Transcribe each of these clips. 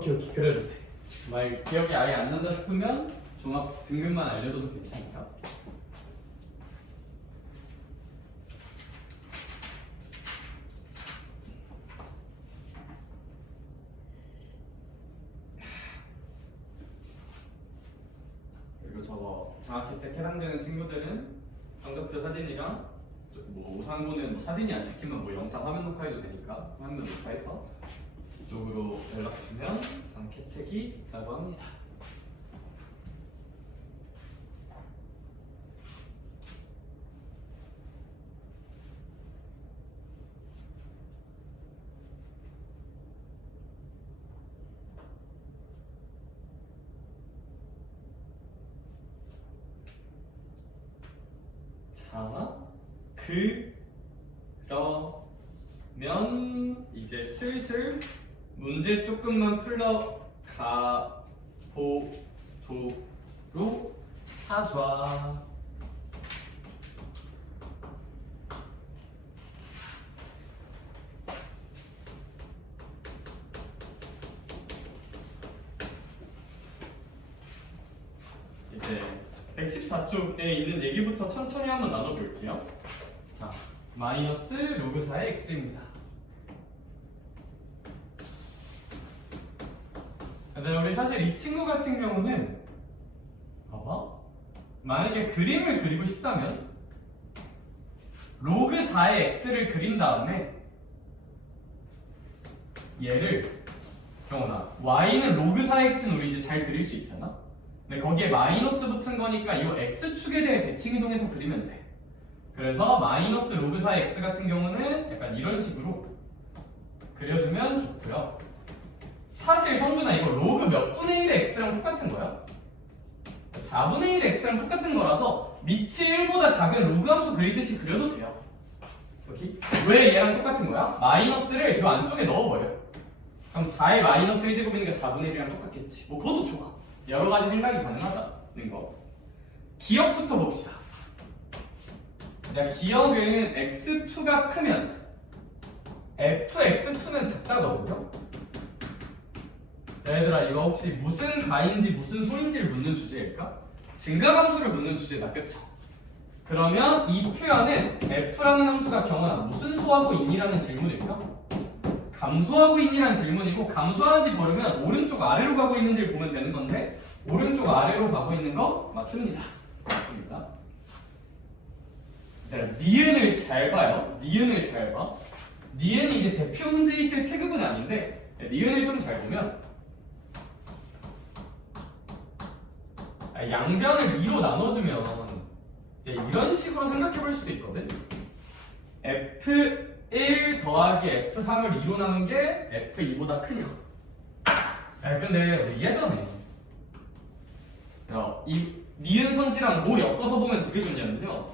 오케이 그래도 돼. 만약 기억이 아예 안 난다 싶으면 종합 등급만 알려줘도 괜찮을까? 그리고 저거 정확히 때 해당되는 친구들은 성적표 사진이랑 뭐 우상고는 뭐 사진이 안 찍히면 뭐 영상 화면 녹화해도 되니까 화면 녹화해서 이쪽으로 연락 주면 장혜택이 있다고 합니다. 자, 그러면 이제 슬슬 문제 조금만 풀러 가보도록 하자. 이제 114쪽에 있는 얘기부터 천천히 한번 나눠볼게요. 자, 마이너스 로그 4의 x입니다. 근데 우리 사실 이 친구 같은 경우는 봐봐, 만약에 그림을 그리고 싶다면 로그 4의 x를 그린 다음에 얘를 경훈아, y는 로그 4의 x는 우리 이제 잘 그릴 수 있잖아. 근데 거기에 마이너스 붙은 거니까 이 x축에 대해 대칭 이동해서 그리면 돼. 그래서 마이너스 로그 4의 x 같은 경우는 약간 이런 식으로 그려주면 좋고요. 사실 성준아, 이거 로그 몇 분의 1의 x랑 똑같은 거야? 4분의 1의 x랑 똑같은 거라서 밑이 1보다 작은 로그 함수 그리듯이 그려도 돼요. 여기 왜 얘랑 똑같은 거야? 마이너스를 이 안쪽에 넣어버려. 그럼 4의 마이너스 1제곱이니까 4분의 1이랑 똑같겠지. 뭐 그것도 좋아. 여러 가지 생각이 가능하다는 거. 기억부터 봅시다. 기억은 x2가 크면 fx2는 작다거든요. 얘들아, 이거 혹시 무슨 가인지 무슨 소인지를 묻는 주제일까? 증가함수를 묻는 주제다, 그쵸? 그러면 이 표현은 f라는 함수가 경원아 무슨 소하고 있니라는 질문일까? 감소하고 있니라는 질문이고, 감소하는지 모르면 오른쪽 아래로 가고 있는지를 보면 되는 건데 오른쪽 아래로 가고 있는 거 맞습니다. 맞습니다. 니은을 잘 봐요. 니은을 잘 봐. 니은이 이제 대표 문제에 있을 체급은 아닌데 니은을 좀 잘 보면 양변을 2로 나눠주면 이제 이런 식으로 생각해 볼 수도 있거든. F1 더하기 F3을 2로 나눈 게 F2보다 크냐. 근데 우리 예전에 이 니은 선지랑 뭐 엮어서 보면 되게 좋냐면요,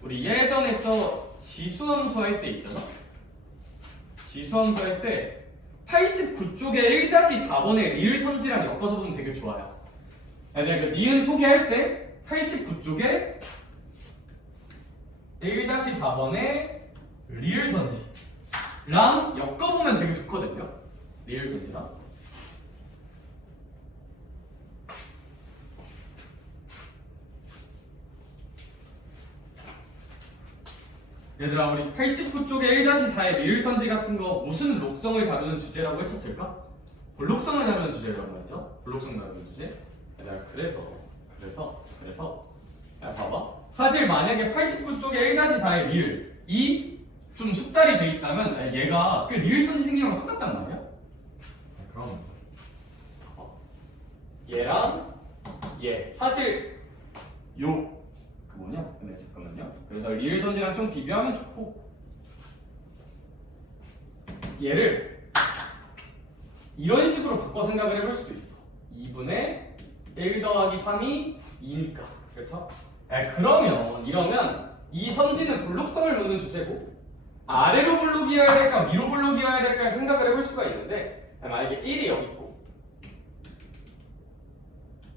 우리 예전에 저 지수함수 할 때 있잖아. 지수함수 할 때 89쪽에 1-4번의 리을 선지랑 엮어서 보면 되게 좋아요. 내가 그 니은 소개할 때 89쪽에 1-4번의 리을 선지랑 엮어보면 되게 좋거든요. 리을 선지랑. 얘들아, 우리 89쪽에 1-4의 리을 선지 같은 거 무슨 록성을 다루는 주제라고 했었을까? 볼록성을 다루는 주제라고 했죠? 볼록성 다루는 주제? 그래서 봐봐. 사실 만약에 89쪽에 1-4의 리을이 좀 숙달이 돼 있다면 얘가 그 리을 선지 생긴 거랑 똑같단 말이야. 그럼 봐봐. 얘랑 얘 사실 그 뭐냐? 근데 잠깐만요. 그래서 리을 선지랑 좀 비교하면 좋고, 얘를 이런 식으로 바꿔 생각을 해볼 수도 있어. 2분의 1 더하기 3이 2니까. 그렇죠? 그러면 이러면 이 선지는 볼록성을 묻는 주제고, 아래로 볼록이어야 될까 위로 볼록이어야 될까 생각을 해볼 수가 있는데, 만약에 1이 여기 있고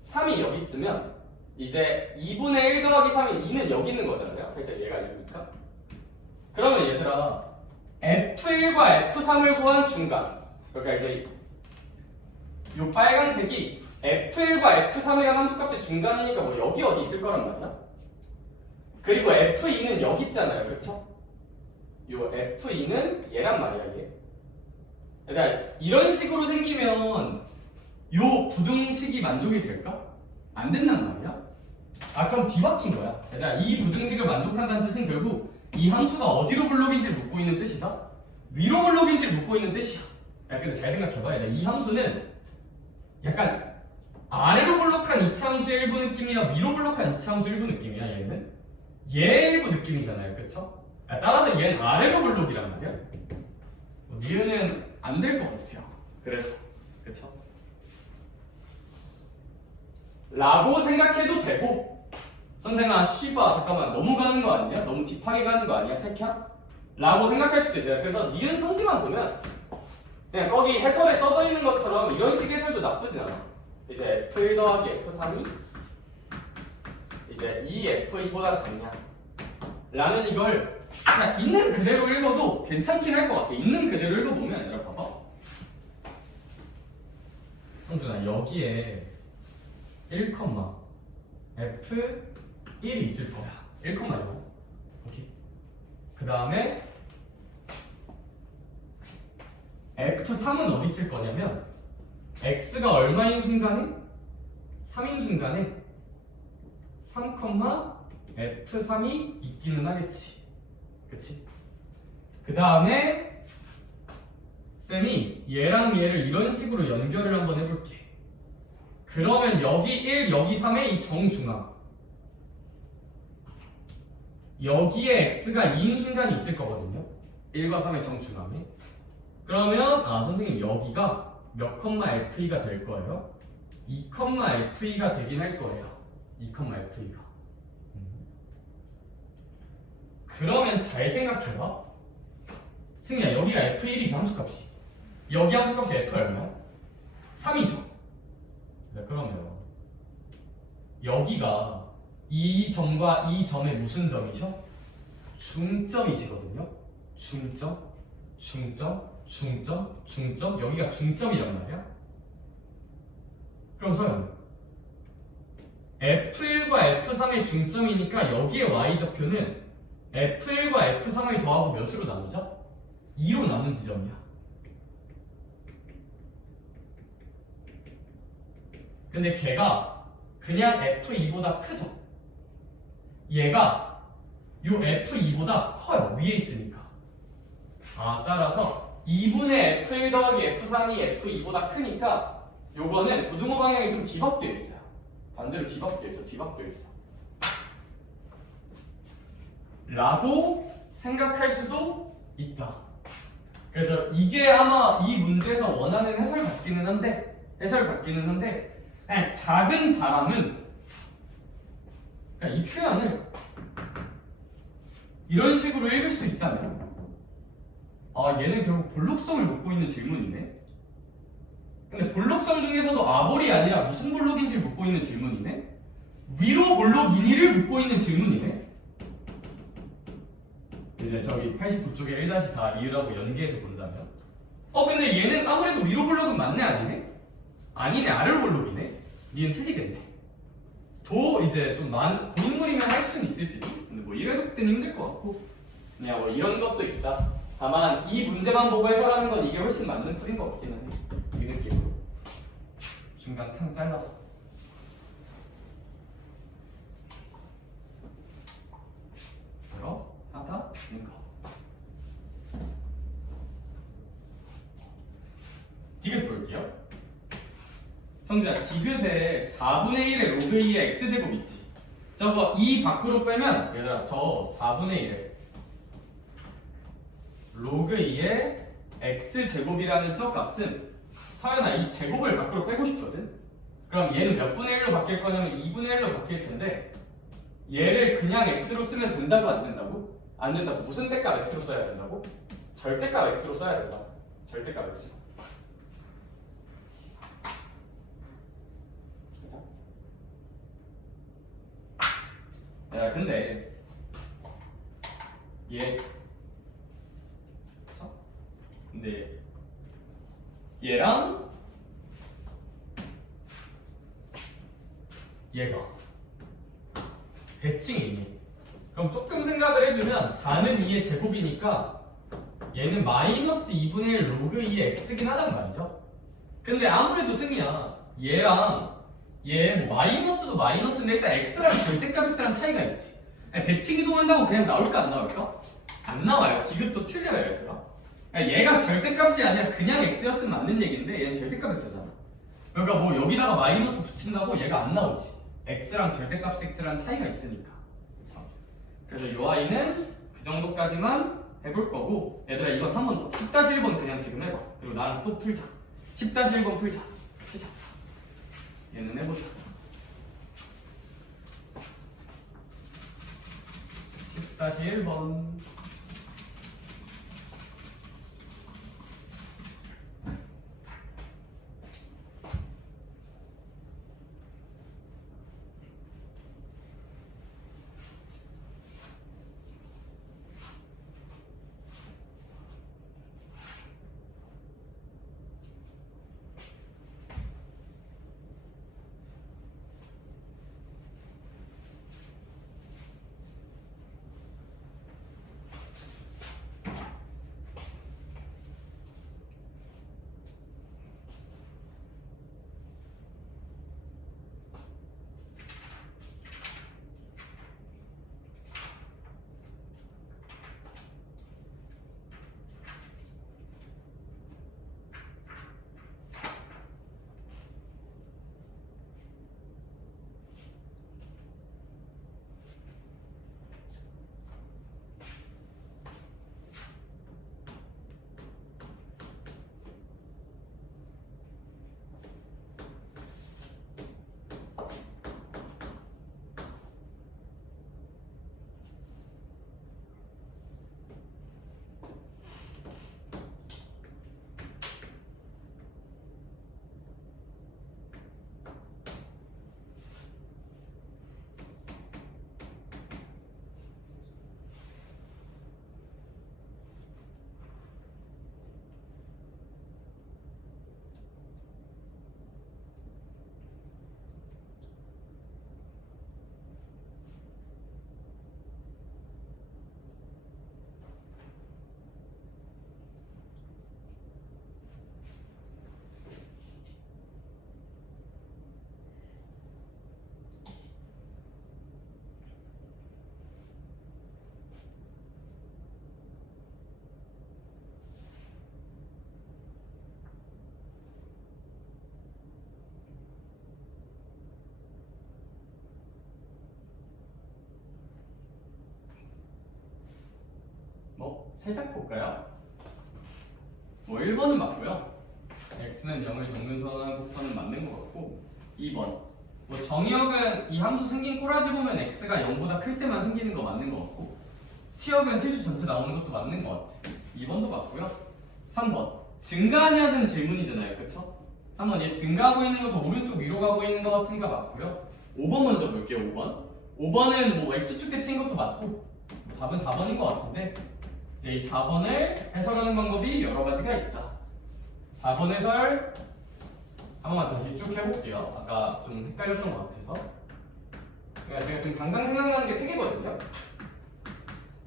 3이 여기 있으면 이제 2분의 1 더하기 3인 2는 여기 있는 거잖아요. 살짝 얘가 2니까. 그러면 얘들아, F1과 F3을 구한 중간, 그러니까 이제 요 빨간색이 F1과 F3에 관한 함수값의 중간이니까 뭐 여기 어디 있을 거란 말이야. 그리고 F2는 여기 있잖아요. 그쵸? 요 F2는 얘란 말이야, 얘. 그러니까 이런 식으로 생기면 요 부등식이 만족이 될까? 안 된단 말이야. 아, 그럼 뒤바뀐 거야. 얘들아, 이 부등식을 만족한다는 뜻은 결국 이 함수가 어디로 블록인지를 묻고 있는 뜻이다. 위로 블록인지를 묻고 있는 뜻이야. 야, 근데 잘 생각해봐. 얘들아, 이 함수는 약간 아래로 블록한 이차함수의 일부 느낌이야, 위로 블록한 이차함수 일부 느낌이야. 얘는 얘 일부 느낌이잖아요. 그쵸? 야, 따라서 얘는 아래로 블록이란 말이야. 니은은 안 될 것 같아요. 그래서 그쵸? 라고 생각해도 되고, 선생아 씨바 잠깐만 너무 가는 거 아니야? 너무 딥하게 가는 거 아니야? 새끼야? 라고 생각할 수도 있어요. 그래서 니은 성질만 보면 그냥 거기 해설에 써져 있는 것처럼 이런 식 해설도 나쁘지 않아. 이제 F1 더하기 F3이 이제 2F2보다 작냐 라는 이걸 그냥 있는 그대로 읽어도 괜찮긴 할 것 같아. 있는 그대로 읽어보면 얘들아 봐봐. 성준아, 여기에 1, F1이 있을 거야. 1,0. 오케이. 그 다음에 F3은 어디 있을 거냐면 X가 얼마인 순간에? 3인 순간에 3, F3이 있기는 하겠지. 그치? 그 다음에 쌤이 얘랑 얘를 이런 식으로 연결을 한번 해볼게. 그러면 여기 1, 여기 3의 이 정중앙, 여기에 X가 2인 순간이 있을 거거든요. 1과 3의 정중앙에. 그러면 선생님 여기가 몇 F가 될 거예요? 2, F가 되긴 할 거예요. 2, F가. 그러면 잘 생각해봐. 승희야, 여기가 F1이지 함수값이. 여기 함수값이 F 얼마야? 3이죠. 네, 그러면 여기가 이 점과 이 점의 무슨 점이죠? 중점이지거든요. 중점, 중점, 중점, 중점. 여기가 중점이란 말이야. 그럼 서연 F1과 F3의 중점이니까 여기에 Y좌표는 F1과 F3을 더하고 몇으로 나누죠? 2로 남은 지점이야. 근데 걔가 그냥 F2보다 크죠? 얘가 요 F2보다 커요. 위에 있으니까. 따라서 2분의 F1 더하기 F3이 F2보다 크니까 요거는 부등호 방향이 좀 뒤바뀌어 있어요. 반대로 뒤바뀌어 있어. 뒤바뀌어 있어. 라고 생각할 수도 있다. 그래서 이게 아마 이 문제에서 원하는 해설 같기는 한데 그냥 작은 바람은 그냥 이 표현을 이런 식으로 읽을 수 있다면 얘는 결국 볼록성을 묻고 있는 질문이네. 근데 볼록성 중에서도 아볼이 아니라 무슨 볼록인지 묻고 있는 질문이네. 위로 볼록이니를 묻고 있는 질문이네. 이제 저기 89쪽에 1-4 이유라고 연계해서 본다면 근데 얘는 아무래도 위로 볼록은 맞네 아니네? 아니네, 아래로 볼록이네. 니은 틀리겠네. 도 이제 좀 고인물이면 할 수는 있을지도. 근데 뭐 이래도 때는 힘들 것 같고 그냥 뭐 이런 것도 있다. 다만 이 문제만 보고 해설하는 건 이게 훨씬 맞는 풀인 것 같기는 해. 이 느낌으로 중간 탕 잘라서. 하다는 거. 디귿 볼게요. 성주야, 디귿에 4분의 1의 로그 2의 x제곱 있지? 저거 2 밖으로 빼면 얘들아 저 4분의 1의 로그 2의 x제곱이라는 저 값은 서연아 이 제곱을 밖으로 빼고 싶거든? 그럼 얘는 몇 분의 1로 바뀔 거냐면 2분의 1로 바뀔 텐데 얘를 그냥 x로 쓰면 된다고 안 된다고? 안 된다고. 무슨 대값 x로 써야 된다고? 절대값 x로 써야 된다. 절대값 x로. 야, 근데 근데 얘랑 얘가 대칭이니. 그럼 조금 생각을 해주면 4는 2의 제곱이니까 얘는 마이너스 2분의 1 로그 2의 x긴 하단 말이죠. 근데 아무래도 승이야 얘랑 얘 뭐 마이너스도 마이너스인데 일단 x랑 절대값 x랑 차이가 있지. 대칭 이동한다고 그냥 나올까 안 나올까? 안 나와요. 디귿도 틀려요 얘들아. 얘가 절대값이 아니라 그냥 x였으면 맞는 얘기인데 얘는 절대값 x잖아. 그러니까 뭐 여기다가 마이너스 붙인다고 얘가 안 나오지. x랑 절대값 x랑 차이가 있으니까. 그래서 이 아이는 그 정도까지만 해볼 거고, 얘들아 이건 한 번 더 10-1번 그냥 지금 해봐. 그리고 나랑 또 풀자. 10-1번 풀자. 얘는 해보자. 10-1번. 살짝 볼까요? 뭐 1번은 맞고요. x는 0을 정근선한 곡선은 맞는 것 같고, 2번 뭐 정의역은 이 함수 생긴 꼬라지 보면 x가 0보다 클 때만 생기는 거 맞는 것 같고, 치역은 실수 전체 나오는 것도 맞는 것 같아. 2번도 맞고요. 3번 증가하냐는 질문이잖아요, 그쵸? 3번 얘 증가하고 있는 거 더 오른쪽 위로 가고 있는 것 같으니까 맞고요. 5번 먼저 볼게요. 5번은 뭐 x축 대칭인 것도 맞고, 답은 4번인 것 같은데, 이제 이 4번을 해설하는 방법이 여러 가지가 있다. 4번 해설 한 번만 다시 쭉 해볼게요. 아까 좀 헷갈렸던 것 같아서. 그러니까 제가 지금 당장 생각나는 게 3개거든요.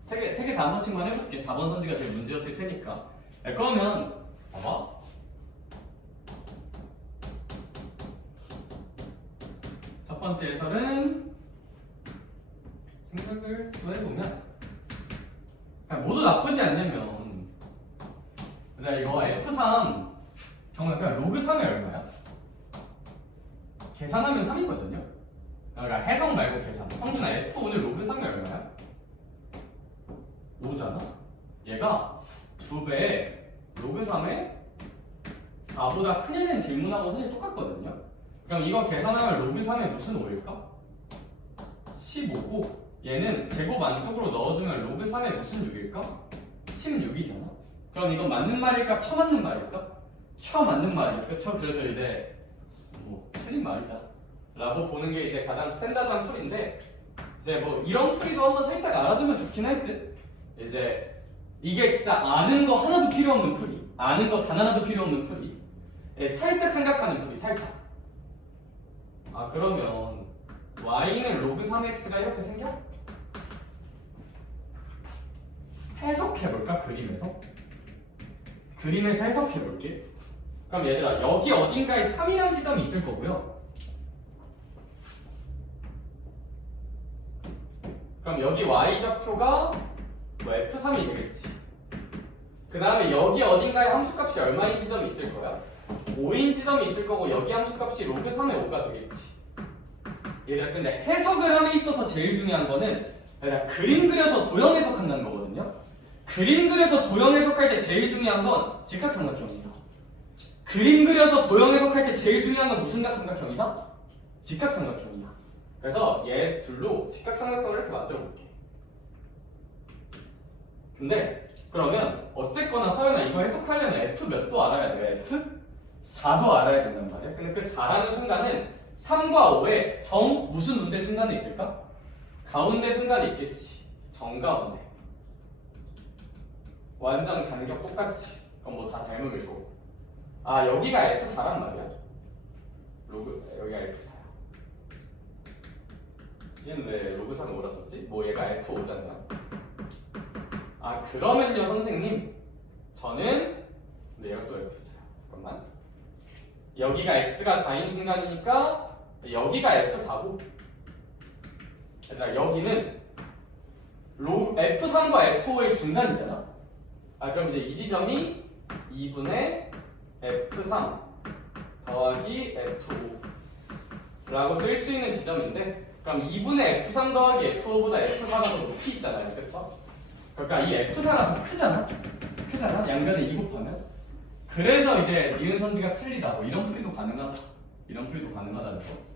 3개 다 한 번씩만 해볼게. 4번 선지가 제일 문제였을 테니까. 그러면 봐봐. 첫 번째 해설은 생각을 또 해보면 모두 나쁘지 않냐면, 근데 이거 F3 정말 그냥 로그 3이 얼마야? 계산하면 3이거든요. 그러니까 해석 말고 계산. 성준아 F 오늘 로그 3이 얼마야? 5잖아. 얘가 2배 로그 3에 4보다 크냐는 질문하고 사실 똑같거든요. 그럼 이거 계산하면 로그 3에 무슨 5일까? 15고, 얘는 제곱 안쪽으로 넣어주면 로그 3에 무슨 6일까? 16이잖아. 그럼 이건 맞는 말일까? 처맞는 말일까? 처맞는 말이죠. 그쵸? 그래서 이제 뭐 틀린 말이다 라고 보는 게 이제 가장 스탠다드한 툴인데, 이제 뭐 이런 툴이도 한번 살짝 알아두면 좋긴 할 듯. 이제 이게 진짜 아는 거 하나도 필요 없는 툴이, 아는 거 단 하나도 필요 없는 툴이, 살짝 생각하는 툴이 살짝. 아 그러면 y는 로그 3x가 이렇게 생겨? 해석해볼까? 그림에서 해석해볼게. 그럼 얘들아 여기 어딘가에 3이라는 지점이 있을 거고요. 그럼 여기 y좌표가 뭐 f3이 되겠지. 그 다음에 여기 어딘가에 함수값이 얼마인 지점이 있을 거야? 5인 지점이 있을 거고 여기 함수값이 로그 3의 5가 되겠지. 얘들아 근데 해석을 함에 있어서 제일 중요한 거는 얘들아 그림 그려서 도형 해석한다는 거거든요. 그림 그려서 도형 해석할 때 제일 중요한 건 직각삼각형이야. 그림 그려서 도형 해석할 때 제일 중요한 건 무슨 각삼각형이다? 직각삼각형이야. 그래서 얘 둘로 직각삼각형을 이렇게 만들어 볼게. 근데 그러면 어쨌거나 서연아 이거 해석하려면 f 몇 도 알아야 돼? f 4도 알아야 된단 말이야. 근데 그 4라는 순간은 3과 5에 정 무슨 운대 순간에 있을까? 가운데 순간에 있겠지. 정가운데. 완전 간격 똑같이. 그럼 뭐 다 닮음일 거고. 아 여기가 F4란 말이야. 여기가 F4야. 얘는 왜 로그 3을 뭐라 썼지? 뭐 얘가 F5잖아. 아 그러면요 선생님 저는 근데 얘가 또 F4야. 잠깐만. 여기가 X가 4인 순간이니까 여기가 F4고 얘들아 여기는 F3과 F5의 중간이잖아. 아 그럼 이제 이 지점이 2분의 F3 더하기 F5 라고 쓸 수 있는 지점인데 그럼 2분의 F3 더하기 F5보다 F4가 더 높이 있잖아요. 그쵸? 그러니까 이 F4가 더 크잖아? 양변에 2 곱하면 그래서 이제 니은 선지가 틀리다 뭐 이런 풀이도 가능하다는 거.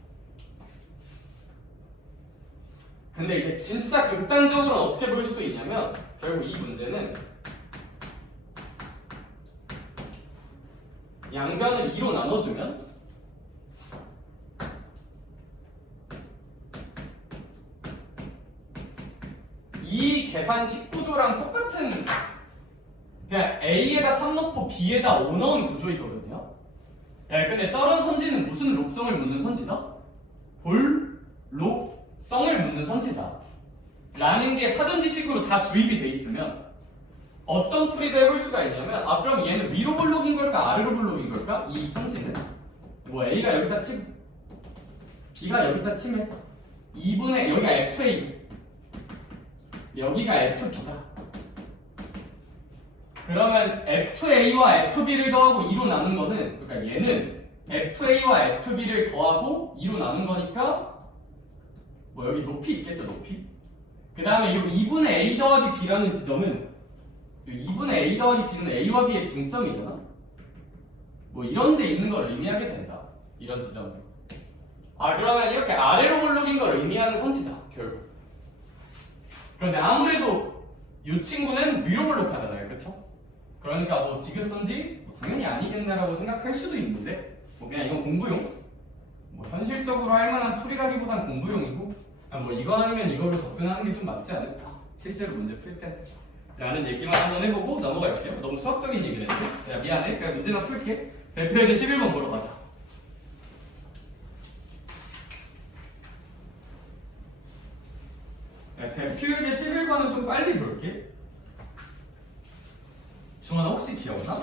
근데 이제 진짜 극단적으로 어떻게 볼 수도 있냐면 결국 이 문제는 양변을 2로 나눠주면 이 계산 식구조랑 똑같은 그냥 A에다 3 넣고 B에다 5 넣은 구조이거든요. 야, 근데 저런 선지는 무슨 록성을 묻는 선지다? 볼록성을 묻는 선지다 라는 게 사전지식으로 다 주입이 돼 있으면 어떤 풀이도 해볼 수가 있냐면 아 그럼 얘는 위로 볼록인 걸까 아래로 볼록인 걸까? 이 선지는 뭐 A가 여기다 치면 B가 여기다 치면 2분의 여기가 FA 여기가 FB다. 그러면 FA와 FB를 더하고 2로 나눈 거는 그러니까 얘는 FA와 FB를 더하고 2로 나눈 거니까 뭐 여기 높이 있겠죠 높이. 그 다음에 이 2분의 A 더하기 B라는 지점은 2분의 A 더하기 B는 A와 B의 중점이잖아. 뭐 이런 데 있는 걸 의미하게 된다. 이런 지점. 아 그러면 이렇게 아래로 볼록인 걸 의미하는 선지다 결국. 그런데 아무래도 이 친구는 위로 볼록하잖아요. 그쵸? 그러니까 뭐 디귿선지 뭐 당연히 아니겠네라고 생각할 수도 있는데 뭐 그냥 이건 공부용. 뭐 현실적으로 할 만한 풀이라기보단 공부용이고 뭐 이거 아니면 이거로 접근하는 게 좀 맞지 않을까 실제로 문제 풀 때 라는 얘기만 한번 해보고 넘어갈게요. 너무 수학적인 얘기를 했지? 야 미안해. 그냥 문제나 풀게. 대표예제 11번 보러 가자. 대표예제 11번은 좀 빨리 볼게. 중환아 혹시 기억나?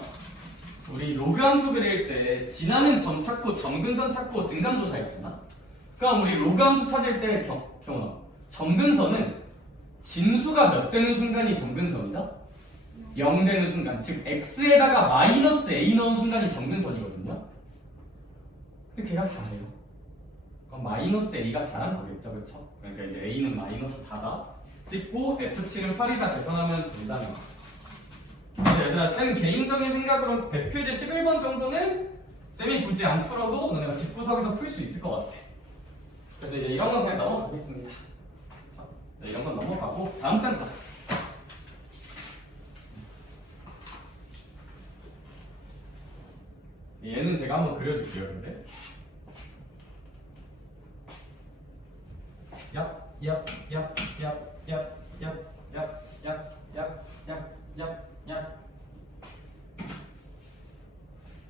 우리 로그 함수 그릴 때 지나는 점 찾고 점근선 찾고 증감조사 있잖아. 그럼 우리 로그 함수 찾을 때 경원아 점근선은 진수가 몇 되는 순간이 점근선이다? 0 되는 순간, 즉 x에다가 마이너스 a 넣은 순간이 점근선이거든요. 근데 걔가 4예요. 그럼 마이너스 a가 4란 거겠죠, 그렇죠? 그러니까 이제 a는 마이너스 4다 찍고 f7은 8이다 계산하면 된다는 거. 그래서 얘들아 쌤 개인적인 생각으로 대표제 11번 정도는 쌤이 굳이 안 풀어도 너네가 집구석에서 풀 수 있을 것 같아. 그래서 이제 이런 건 그냥 넘어가겠습니다. 자, 이제 이런 건 넘어가고 다음 장 가자. 얘는 제가 한번 그려줄게요. 근데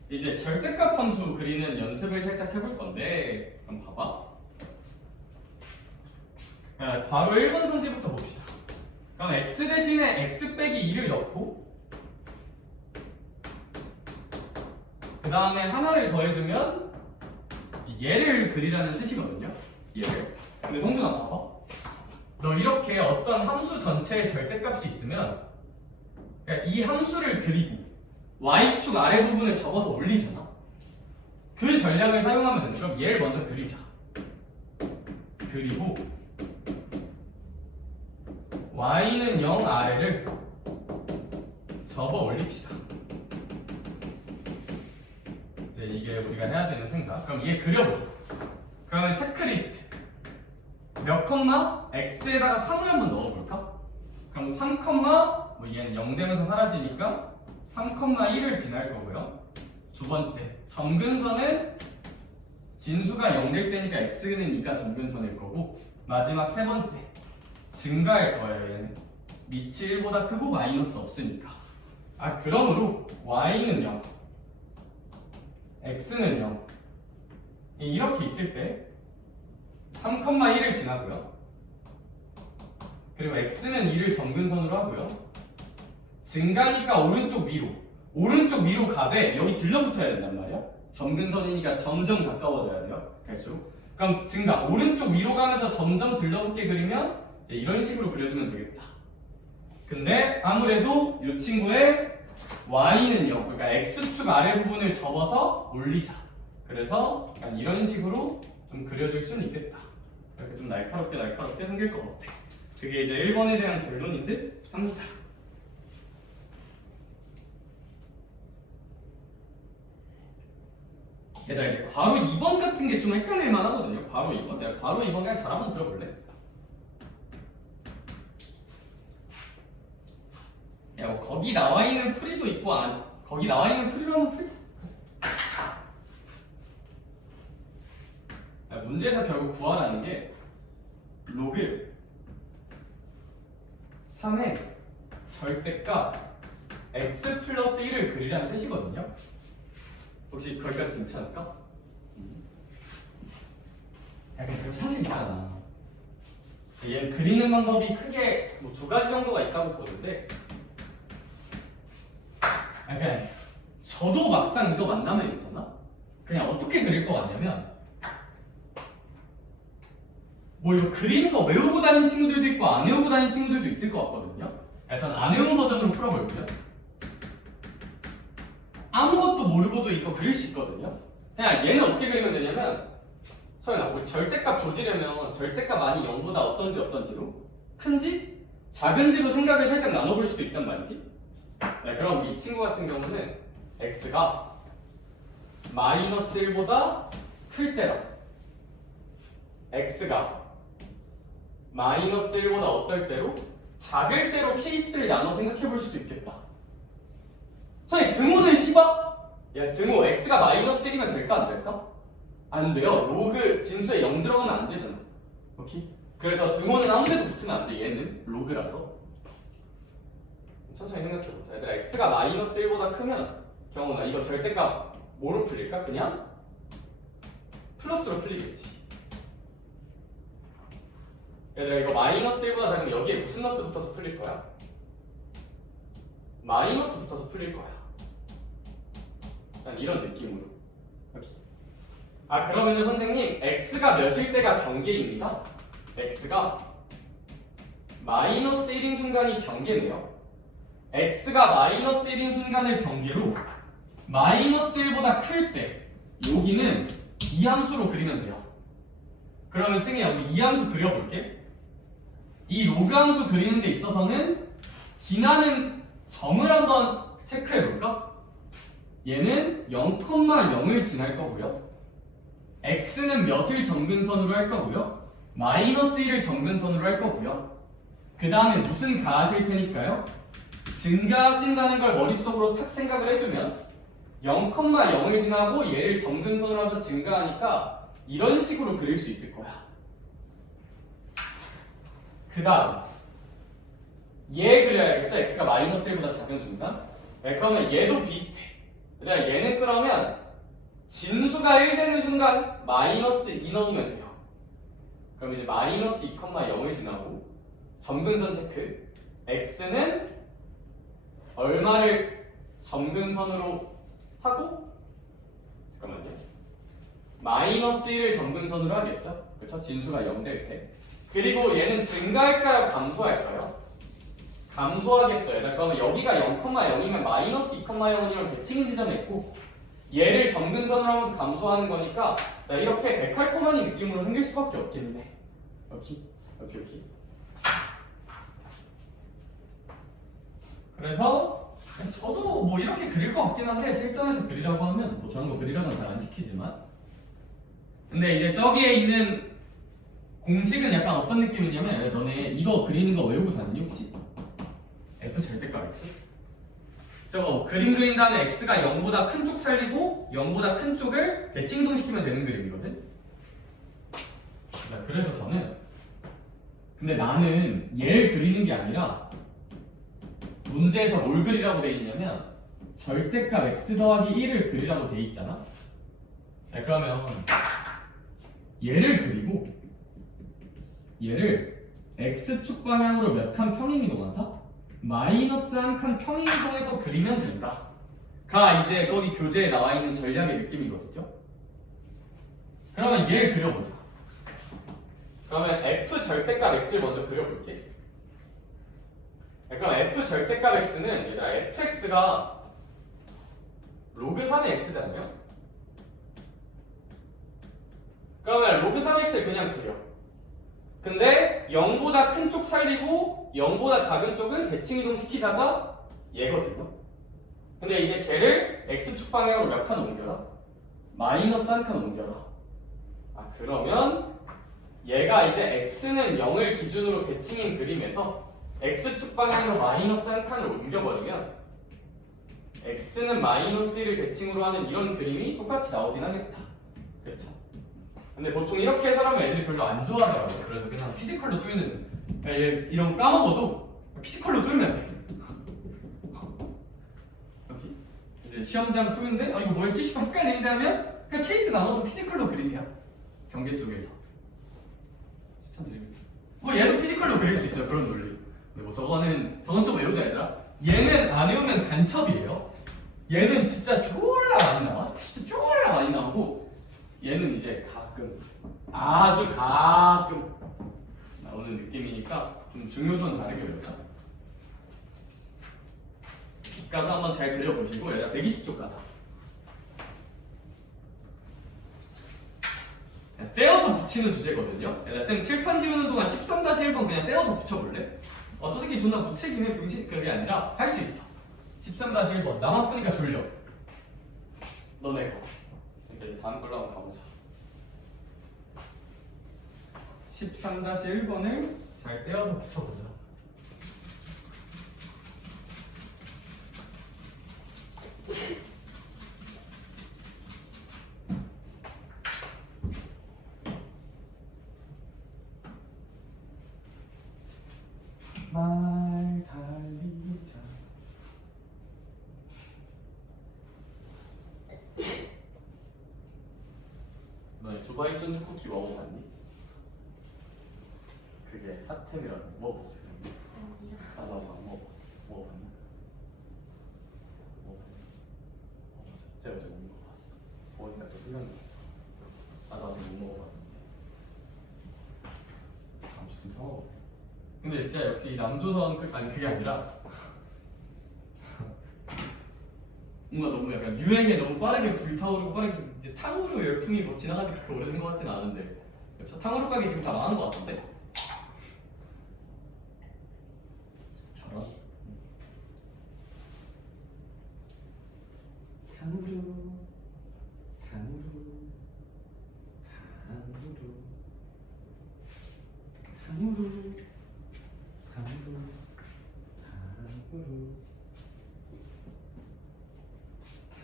이제 절대값 함수 그리는 연습을 살짝 해볼 건데 그럼 봐봐. 괄호 1번 선지부터 봅시다. 그럼 x 대신에 x 빼기 2를 넣고 그 다음에 하나를 더해주면 얘를 그리라는 뜻이거든요. 얘를. 근데 성준아 봐봐. 너 이렇게 어떤 함수 전체의 절대값이 있으면 이 함수를 그리고 y축 아래 부분을 접어서 올리잖아. 그 전략을 사용하면 된다. 그럼 얘를 먼저 그리자. 그리고 y는 0 아래를 접어 올립시다. 이제 이게 우리가 해야 되는 생각. 그럼 얘 그려보자. 그러면 체크리스트 몇 컴마 x에다가 3을 한번 넣어볼까? 그럼 3 컴마 뭐 얘는 0 되면서 사라지니까 3 컴마 1을 지날 거고요. 두 번째 점근선은 진수가 0 될 때니까 x는 2가 점근선일 거고 마지막 세 번째 증가할 거예요. 얘는 밑이 1보다 크고 마이너스 없으니까. 그러므로 y는 0 x는 0 이렇게 있을 때 3,1을 지나고요. 그리고 x는 2를 점근선으로 하고요. 증가니까 오른쪽 위로 가되 여기 들러붙어야 된단 말이야. 점근선이니까 점점 가까워져야 돼요. 갈수록. 그럼 증가 오른쪽 위로 가면서 점점 들러붙게 그리면 이제 이런 식으로 그려주면 되겠다. 근데 아무래도 이 친구의 y는 0, 그러니까 x축 아래 부분을 접어서 올리자. 그래서 약간 이런 식으로 좀 그려줄 수는 있겠다. 이렇게 좀 날카롭게 생길 것 같아. 그게 이제 1번에 대한 결론인 듯 합니다. 얘들아 이제 괄호 2번 같은 게 좀 헷갈릴만 하거든요. 괄호 2번. 내가 괄호 2번 그냥 잘 한번 들어볼래? 야, 뭐 거기 나와 있는 풀이도 있고 거기 나와 있는 풀이로 한번 풀자. 문제에서 결국 구하라는 게 로그 3의 절대값 x 플러스 1을 그리라는 뜻이거든요. 혹시 거기까지 괜찮을까? 근데 사실 있잖아. 얘 그리는 방법이 크게 뭐 2가지 정도가 있다고 보는데 그냥 저도 막상 이거 만나면 있잖아. 그냥 어떻게 그릴 것 같냐면 뭐 이거 그리는 거 외우고 다니는 친구들도 있고 안 외우고 다니는 친구들도 있을 것 같거든요. 전 안 외운 버전으로 풀어볼게요. 아무것도 모르고도 이거 그릴 수 있거든요. 그냥 얘는 어떻게 그리면 되냐면 서연아 우리 절대값 조지려면 절대값 아니 0보다 어떤지로 큰지 작은지로 생각을 살짝 나눠볼 수도 있단 말이지. 그럼 이 친구 같은 경우는 x가 마이너스 1보다 클 때랑 x가 마이너스 1보다 어떨 때로 작을 때로 케이스를 나눠 생각해 볼 수도 있겠다. 선생님 등호는 씹어? 야 등호 x가 마이너스 1이면 될까 안 될까? 안 돼요. 로그 진수에 0 들어가면 안 되잖아. 오케이? 그래서 등호는 아무데도 붙으면 안 돼. 얘는 로그라서 천천히 생각해보자. 얘들아 x가 마이너스 1보다 크면 경훈아 이거 절대값 뭐로 풀릴까? 그냥 플러스로 풀리겠지. 얘들아 이거 마이너스 1보다 작으면 여기에 무슨 너스 붙어서 풀릴 거야? 마이너스 붙어서 풀릴 거야. 약간 이런 느낌으로. 여기. 그러면요 선생님 x가 몇일 때가 경계입니다. x가 마이너스 1인 순간이 경계네요. x가 마이너스 1인 순간을 경계로 마이너스 1보다 클 때 여기는 이 함수로 그리면 돼요. 그러면 승희야 우리 이 함수 그려볼게. 이 로그 함수 그리는 데 있어서는 지나는 점을 한번 체크해볼까? 얘는 0,0을 지날 거고요. x는 몇을 점근선으로 할 거고요. 마이너스 1을 점근선으로 할 거고요. 그 다음에 무슨 가하실 테니까요? 증가하신다는 걸 머릿속으로 탁 생각을 해주면 0,0을 지나고 얘를 점근선으로 하면서 증가하니까 이런 식으로 그릴 수 있을 거야. 그 다음 얘 그려야겠죠? x가 마이너스 1보다 작은 순간. 그러면 얘도 비슷해. 얘는 그러면 진수가 1 되는 순간 마이너스 2 넣으면 돼요. 그럼 이제 마이너스 2,0을 지나고 점근선 체크. x는 얼마를 점근선으로 하고 잠깐만요. 마이너스 1을 점근선으로 하겠죠? 그렇죠? 진수가 0 될 때. 그리고 얘는 증가할까요? 감소할까요? 감소하겠죠. 얘들아, 그러면 여기가 0,0이면 마이너스 2,0이랑 대칭 지점했고 얘를 점근선으로 하면서 감소하는 거니까 이렇게 데칼코마니 느낌으로 생길 수밖에 없겠네. 여기. 그래서 저도 뭐 이렇게 그릴 것 같긴 한데 실전에서 그리라고 하면 뭐 저런 거 그리라고는 잘 안 시키지만 근데 이제 저기에 있는 공식은 약간 어떤 느낌이냐면 너네 이거 그리는 거 외우고 다니니 혹시? F 절대값 X? 저거 그림 그린 다음에 X가 0보다 큰 쪽 살리고 0보다 큰 쪽을 대칭 이동시키면 되는 그림이거든? 그래서 저는 근데 나는 얘를 그리는 게 아니라 문제에서 뭘 그리라고 돼 있냐면 절대값 x 더하기 1을 그리라고 돼 있잖아. 자, 그러면 얘를 그리고 얘를 x축 방향으로 몇 칸 평행이동한다? 마이너스 한 칸 평행이동해서 그리면 된다. 가 이제 거기 교재에 나와 있는 전략의 느낌이거든요. 그러면 얘를 그려보자. 그러면 f 절대값 x를 먼저 그려볼게. 그럼 f 절대값 x는 얘들아 fx가 로그 3의 x잖아요. 그러면 로그 3x를 그냥 그려. 근데 0보다 큰 쪽 살리고 0보다 작은 쪽은 대칭 이동시키자가 얘거든요. 근데 이제 걔를 x축 방향으로 몇 칸 옮겨라? 마이너스 한 칸 옮겨라. 그러면 얘가 이제 x는 0을 기준으로 대칭인 그림에서 x축 방향으로 마이너스 한 칸을 옮겨버리면 x는 마이너스 1을 대칭으로 하는 이런 그림이 똑같이 나오긴 하겠다. 그쵸? 근데 보통 이렇게 해설하면 애들이 별로 안 좋아하더라고요. 그래서 그냥 피지컬로 뚫는 이런 거 까먹어도 피지컬로 뚫으면 돼. 여기 이제 시험장 뚫는데 이거 뭐였지? 싶어 헷갈리는데 하면 그냥 케이스 나눠서 피지컬로 그리세요. 경계 쪽에서 추천드립니다. 뭐 얘도 피지컬로 그릴 수 있어요. 그런 논리. 근데 뭐 저건 좀 외우자 얘들아. 얘는 안 외우면 간첩이에요. 얘는 진짜 졸라 많이 나와. 진짜 졸라 많이 나오고 얘는 이제 가끔 아주 가끔 나오는 느낌이니까 좀 중요도는 다르게 외우자. 집 가서 한번 잘 그려보시고 얘들아 120쪽 가자. 떼어서 붙이는 주제거든요. 얘들아 쌤 칠판 지우는 동안 13-1번 그냥 떼어서 붙여볼래? 저 새끼 존나 붙이긴 해. 병신 그게 아니라 할 수 있어. 13-1번 나만 푸니까 졸려. 너네 가. 그러니까 이제 다음 걸로 한번 가보자. 13-1번을 잘 떼어서 붙여보자. 말 달리자. 너 두바이 쫀득 쿠키 먹어봤니? 그게 핫템이라서 먹어봤어. 맞아 안 먹어봤어. 먹어봤나? 제가 어제 못 먹어봤어. 보니까 또 생각났어. 나도 아직 못 먹어봤는데. 아무튼 먹어. 근데 진짜 역시 남조선 아니 그게 아니라 뭔가 너무 약간 유행에 너무 빠르게 불타오르고 빠르게 이제 탕후루 열풍이 뭐 지나간 지 그렇게 오래된 것 같진 않은데 그렇죠? 탕후루 가게 지금 다 망한 것 같은데 잘하 탕후루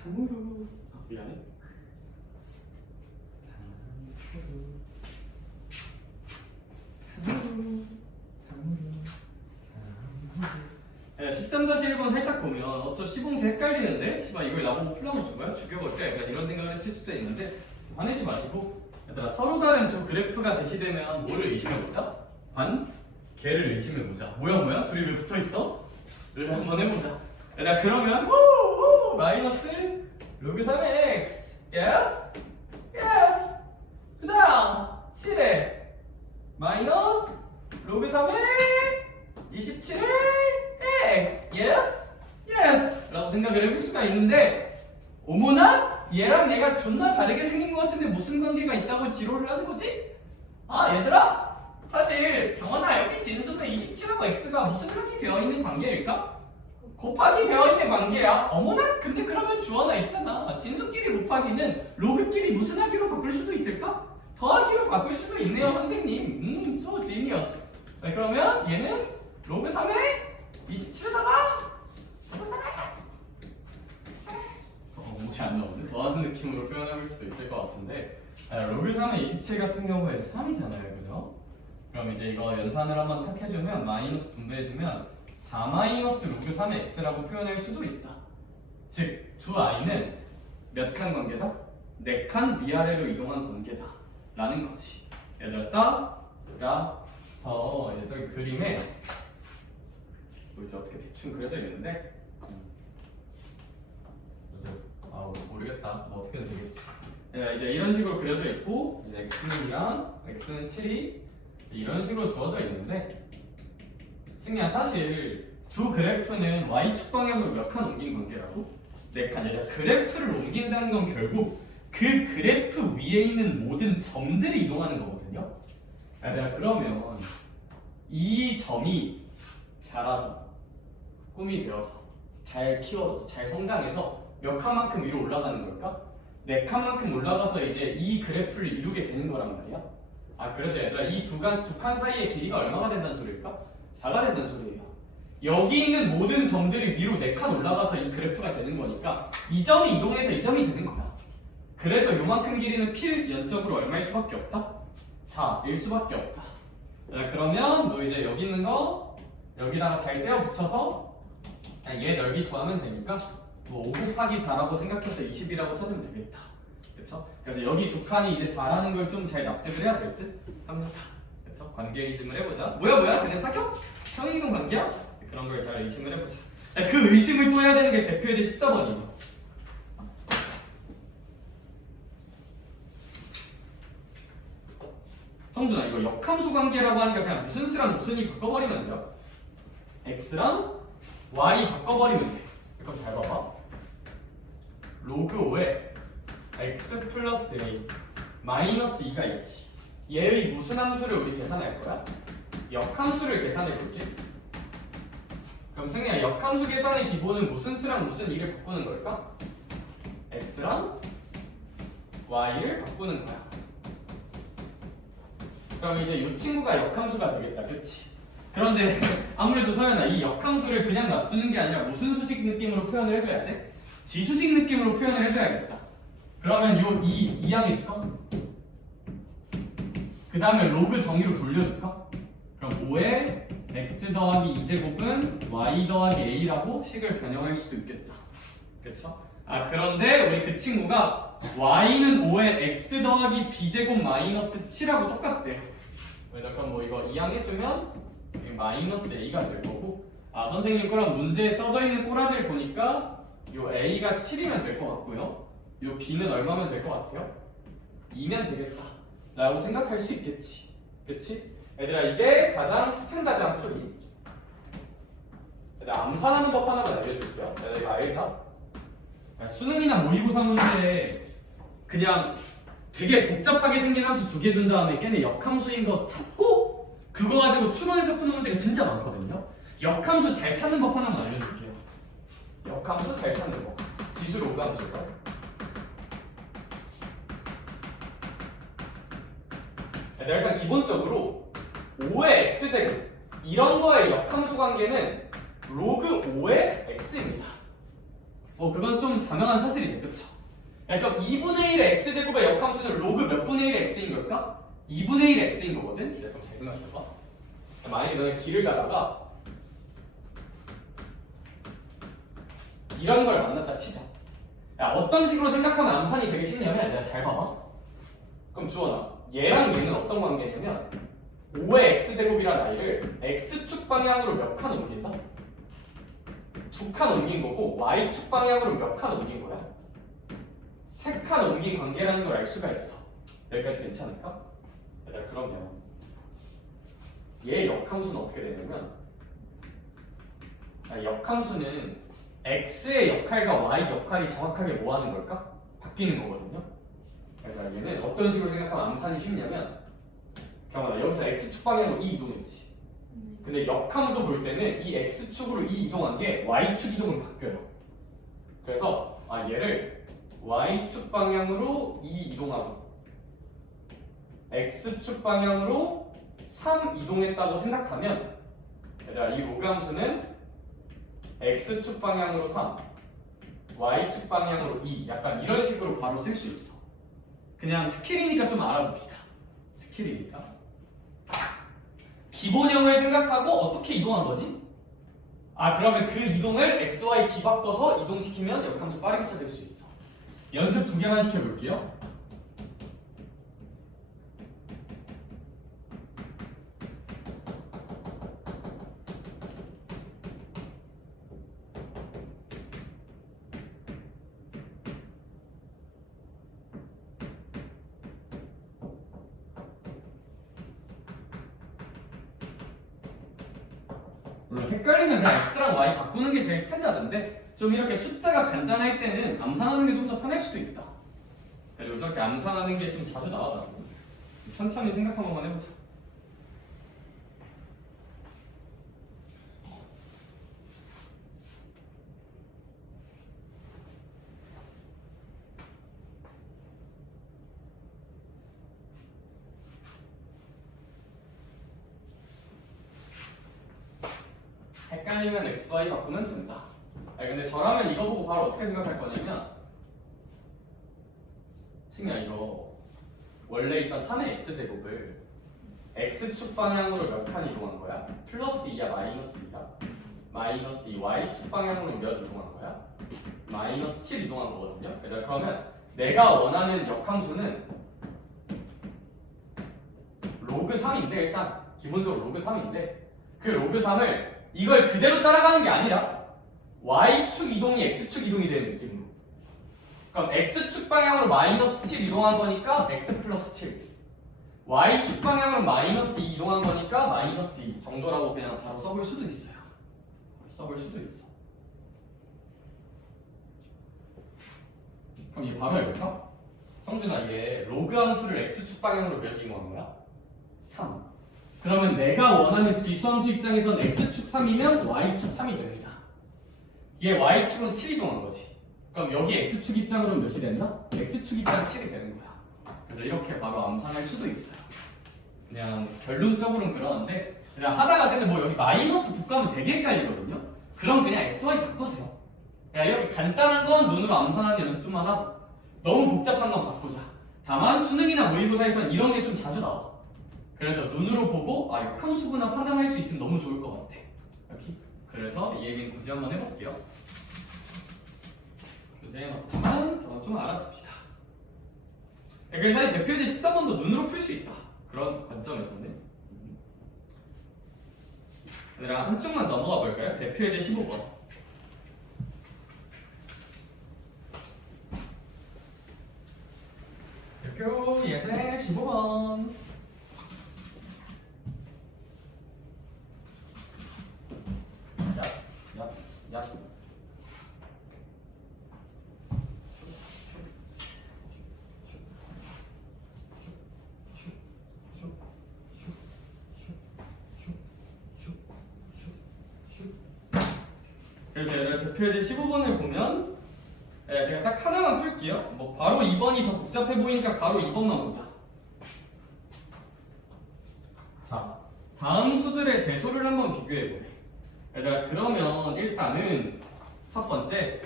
탕후루 미안해. 야, 13-1번 살짝 보면 어쩌 시봉지 헷갈리는데? 씨발 이걸 나보고 풀어서 준 거야? 죽여볼까? 약간 이런 생각을 했을 수도 있는데 화내지 마시고 얘들아 서로 다른 두 그래프가 제시되면 뭐를 의심해보자? 관계를 의심해보자. 뭐야? 둘이 왜 붙어있어? 를 한번 해보자. 얘들아 그러면 마이너스 로그 3의 x yes 그 다음 7에 마이너스 로그 3의 27의 x yes 라고 생각을 해볼 수가 있는데 어머나? 얘랑 얘가 존나 다르게 생긴 것 같은데 무슨 관계가 있다고 지로를 하는 거지? 아 얘들아 사실 경원아 여기 진수대 27하고 x가 무슨 이렇게 되어 있는 관계일까? 곱하기 되어 있는 관계야. 어머나? 근데 그러면 주 하나 있잖아. 진수끼리 곱하기는 로그끼리 무슨 하기로 바꿀 수도 있을까? 더하기로 바꿀 수도 있네요 선생님. so genius. 네, 그러면 얘는 로그 3에 27에다가 로그 3에 뭐지 안 나오네? 더하는 느낌으로 표현할 수도 있을 것 같은데 로그 3의 27 같은 경우에 3이잖아요 그죠? 그럼 이제 이거 연산을 한번 탁 해주면 마이너스 분배해주면 4 마이너스 로그 3의 x라고 표현할 수도 있다. 즉 두 i는 몇 칸 관계다? 4칸 위아래로 이동한 관계다 라는 거지. 얘들아 따라서 이제 저기 그림에 뭐 이제 어떻게 대충 그려져 있는데 모르겠다. 뭐 어떻게든 되겠지. 이제 이런 식으로 그려져 있고 이제 x는이랑 x는 7이 이런 식으로 주어져 있는데 승리야 사실 두 그래프는 y축 방향으로 몇 칸 옮긴 관계라고? 4칸. 얘들아 그래프를 옮긴다는 건 결국 그 그래프 위에 있는 모든 점들이 이동하는 거거든요. 얘들아 그러면 이 점이 자라서 꿈이 되어서 잘 키워져서 잘 성장해서 몇 칸만큼 위로 올라가는 걸까? 4칸만큼 올라가서 이제 이 그래프를 이루게 되는 거란 말이야. 그래서 얘들아 이 두 칸 사이의 길이가 얼마가 된다는 소리일까? 4가 된다는 소리예요. 여기 있는 모든 점들이 위로 4칸 올라가서 이 그래프가 되는 거니까 이 점이 이동해서 이 점이 되는 거야. 그래서 요만큼 길이는 필연적으로 얼마일 수밖에 없다? 4일 수밖에 없다. 그러면 너 이제 여기 있는 거 여기다가 잘 떼어 붙여서 얘 넓이 구하면 되니까 뭐 5 곱하기 4라고 생각해서 20이라고 찾으면 되겠다. 그쵸? 그래서 여기 두 칸이 이제 4라는 걸 좀 잘 납득을 해야 될 듯 합니다. 그쵸? 관계 의심을 해보자. 뭐야? 쟤네 사겨? 평행이동 관계야? 그런 걸 잘 의심을 해보자. 그 의심을 또 해야 되는 게 대표예제 14번이에요. 성준아 이거 역함수 관계라고 하니까 그냥 무슨 수랑 무슨 이 바꿔버리면 돼요. x랑 y 바꿔버리면 돼. 그럼 잘 봐봐. 로그 5에 x 플러스 a 마이너스 2가 있지. 얘의 무슨 함수를 우리 계산할 거야? 역함수를 계산해 볼게. 그럼 승리야 역함수 계산의 기본은 무슨 수랑 무슨 2를 바꾸는 걸까? x랑 y를 바꾸는 거야. 그럼 이제 이 친구가 역함수가 되겠다. 그치? 그런데 아무래도 서연아 이 역함수를 그냥 놔두는 게 아니라 무슨 수식 느낌으로 표현을 해줘야 돼? 지수식 느낌으로 표현을 해줘야겠다. 그러면 이 이항해줄까? 그 다음에 로그 정의로 돌려줄까? 그럼 5에 x 더하기 2제곱은 y 더하기 a라고 식을 변형할 수도 있겠다. 그쵸? 그런데 우리 그 친구가 y는 5에 x 더하기 b제곱 마이너스 7하고 똑같대. 그럼 뭐 이거 이항해주면 마이너스 a가 될 거고 선생님 그럼 문제에 써져 있는 꼬라지를 보니까 요 a가 7이면 될 것 같고요. 요 b는 얼마면 될 것 같아요? 2면 되겠다 라고 생각할 수 있겠지. 그치? 얘들아 이게 가장 스탠다드한 풀이. 얘들아 암산하는 법 하나만 알려줄게요. 얘들아 이거 알자? 수능이나 모의고사 문제에 그냥 되게 복잡하게 생긴 함수 2개 준 다음에 걔네 역함수인 거 찾고 그거 가지고 추론해서 푸는 문제가 진짜 많거든요. 역함수 잘 찾는 법 하나만 알려줄게요. 역함수 잘 찾는 법. 지수 로그 함수가 일단 기본적으로 5의 x제곱 이런 거의 역함수 관계는 로그 5의 x입니다. 그건 좀 자명한 사실이죠. 그쵸? 그럼 2분의 1의 x제곱의 역함수는 로그 몇 분의 1의 x인 걸까? 2분의 1의 x인 거거든? 그럼 잘 생각해봐. 만약에 너네 길을 가다가 이런 걸 만났다 치자. 어떤 식으로 생각하면 암산이 되게 쉽냐면 내가 잘 봐봐. 그럼 주원아, 얘랑 얘는 어떤 관계냐면 5의 x제곱이라는 아이를 x축 방향으로 몇 칸 옮긴다? 2칸 옮긴 거고 y축 방향으로 몇 칸 옮긴 거야? 3칸 옮긴 관계라는 걸 알 수가 있어. 여기까지 괜찮을까? 얘들아, 그러면 얘 역함수는 어떻게 되냐면 역함수는 x의 역할과 y 역할이 정확하게 뭐 하는 걸까? 바뀌는 거거든요. 그러니까 얘는 어떤 식으로 생각하면 암산이 쉽냐면 경원아, 여기서 x축 방향으로 이 이동했지. 근데 역함수 볼 때는 이 x축으로 이 이동한 게 y축 이동으로 바뀌어요. 그래서 얘를 y축 방향으로 이 이동하고 x축 방향으로 3 이동했다고 생각하면 얘들아, 이 로그 함수는 x축 방향으로 3 y축 방향으로 2 약간 이런 식으로 바로 쓸 수 있어. 그냥 스킬이니까 좀 알아둡시다. 스킬이니까 기본형을 생각하고 어떻게 이동한 거지? 그러면 그 이동을 x, y 뒤바꿔서 이동시키면 역함수 빠르게 찾을 수 있어. 연습 2개만 시켜볼게요. 물론 헷갈리면 그냥 x랑 y 바꾸는 게 제일 스탠다드인데 좀 이렇게 숫자가 간단할 때는 암산하는 게 좀 더 편할 수도 있다. 그리고 저렇게 암산하는 게 좀 자주 나와가지고 천천히 생각 한 번만 해보자. 헷갈리면 x, y 바꾸면 된다. 근데 저라면 이거 보고 바로 어떻게 생각할 거냐면 승희야, 이거 원래 있던 3의 x제곱을 x축 방향으로 몇 칸 이동한 거야? 플러스 2야 마이너스 2야? 마이너스 2 y축 방향으로 몇 이동한 거야? 마이너스 7 이동한 거거든요. 그러면 내가 원하는 역함수는 로그 3인데 일단 기본적으로 로그 3인데 그 로그 3을 이걸 그대로 따라가는 게 아니라 y축 이동이 x축 이동이 되는 느낌으로. 그럼 x축 방향으로 마이너스 7 이동한 거니까 x 플러스 7 y축 방향으로 마이너스 2 이동한 거니까 마이너스 2 정도라고 그냥 바로 써볼 수도 있어요. 써볼 수도 있어. 그럼 얘 바로 해볼까? 성준아, 얘 로그 함수를 x축 방향으로 몇 이동한 거야? 3. 그러면 내가 원하는 지수함수 입장에선 x축 3이면 y축 3이 됩니다. 얘 y축으로 7 이동한 거지. 그럼 여기 x축 입장으로는 몇이 된다? x축 입장 7이 되는 거야. 그래서 이렇게 바로 암산할 수도 있어요. 그냥 결론적으로는 그러는데 그냥 하다가 근데 뭐 여기 마이너스 9 가면 되게 헷갈리거든요. 그럼 그냥 x, y 바꾸세요. 그냥 이렇게 간단한 건 눈으로 암산하는 연습 좀만 하고 너무 복잡한 건 바꾸자. 다만 수능이나 모의고사에서는 이런 게 좀 자주 나와. 그래서 눈으로 보고 역함수구나 판단할 수 있으면 너무 좋을 것 같아. 이렇게. 그래서 이 얘기는 굳이 한번 해볼게요. 교재에 넣지만 저건 좀 알아둡시다. 그래서 사실 대표제 14번도 눈으로 풀 수 있다. 그런 관점에서는. 얘들아, 한쪽만 넘어가 볼까요? 대표제 15번. 대표 예제 15번. 야. 그래서 얘들아, 대표제 15번을 보면 제가 딱 하나만 풀게요. 뭐 바로 2번이 더 복잡해 보이니까 바로 2번만 보자. 자, 다음 수들의 대소를 한번 비교해보래. 얘들아, 그러면 일단은 첫 번째,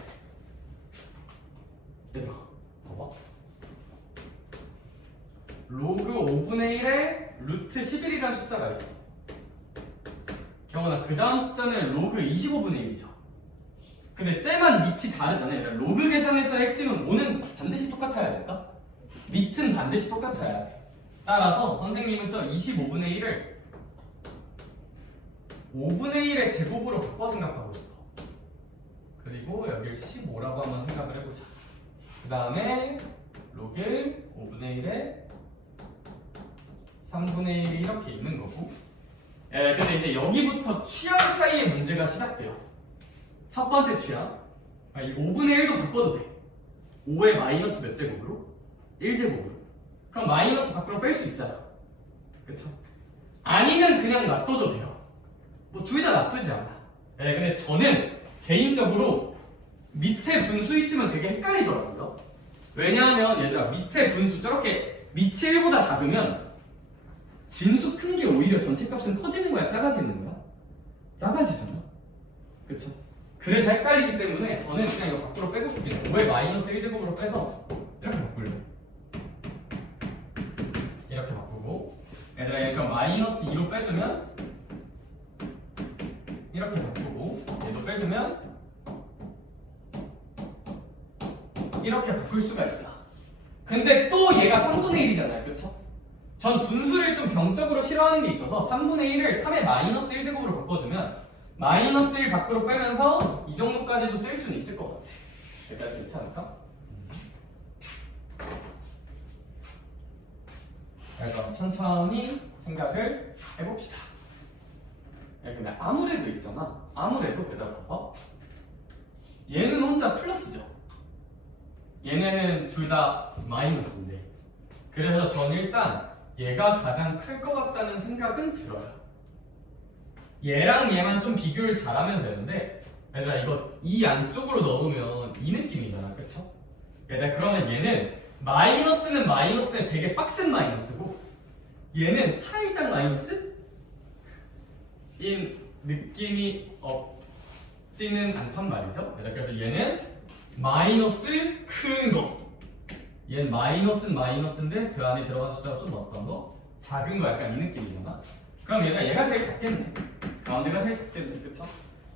얘들아 봐봐, 로그 5분의 1에 루트 11이라는 숫자가 있어. 경원아, 그 다음 숫자는 로그 25분의 1이죠. 근데 쟤만 밑이 다르잖아요. 로그 계산에서의 핵심은 5는 반드시 똑같아야 될까? 밑은 반드시 똑같아야 돼. 따라서 선생님은 저 25분의 1을 5분의 1의 제곱으로 바꿔 생각하고 싶어. 그리고 여기를 15라고 한번 생각을 해보자. 그 다음에 로그 5분의 1에 3분의 1이 이렇게 있는 거고. 근데 이제 여기부터 취향 차이의 문제가 시작돼요. 첫 번째 취향. 이 5분의 1도 바꿔도 돼. 5의 마이너스 몇 제곱으로? 1제곱으로. 그럼 마이너스 밖으로 뺄 수 있잖아. 그쵸? 아니면 그냥 놔둬도 돼요. 뭐 둘 다 나쁘지 않아. 근데 저는 개인적으로 밑에 분수 있으면 되게 헷갈리더라고요. 왜냐하면 얘들아 밑에 분수 저렇게 밑이 1보다 작으면 진수 큰 게 오히려 전체 값은 커지는 거야? 작아지는 거야? 작아지잖아. 그쵸? 그래서 헷갈리기 때문에 저는 그냥 이거 밖으로 빼고 싶긴 해. 5의 마이너스 1제곱으로 빼서 이렇게 바꿀래. 이렇게 바꾸고 얘들아 그러니까 마이너스 2로 빼주면 이렇게 바꾸고 얘도 빼주면 이렇게 바꿀 수가 있다. 근데 또 얘가 3분의 1이잖아요. 그쵸? 전 분수를 좀 병적으로 싫어하는 게 있어서 3분의 1을 3의 마이너스 1제곱으로 바꿔주면 마이너스 1 밖으로 빼면서 이 정도까지도 쓸 수는 있을 것 같아. 여기까지 괜찮을까? 그럼 천천히 생각을 해봅시다. 근데 아무래도 있잖아. 아무래도 얘들아 봐봐. 얘는 혼자 플러스죠. 얘네는 둘 다 마이너스인데. 그래서 저는 일단 얘가 가장 클 것 같다는 생각은 들어요. 얘랑 얘만 좀 비교를 잘하면 되는데 얘들아 이거 이 안쪽으로 넣으면 이 느낌이잖아. 그쵸? 얘들아 그러면 얘는 마이너스는 마이너스인데 되게 빡센 마이너스고 얘는 살짝 마이너스? 인 느낌이 없지는 않단 말이죠. 그래서 얘는 마이너스 큰 거. 얘는 마이너스는 마이너스인데 그 안에 들어간 숫자가 좀 어떤 거? 작은 거 약간 이 느낌이잖아. 그럼 얘가 제일 작겠네. 가운데가 제일 작겠네. 그쵸?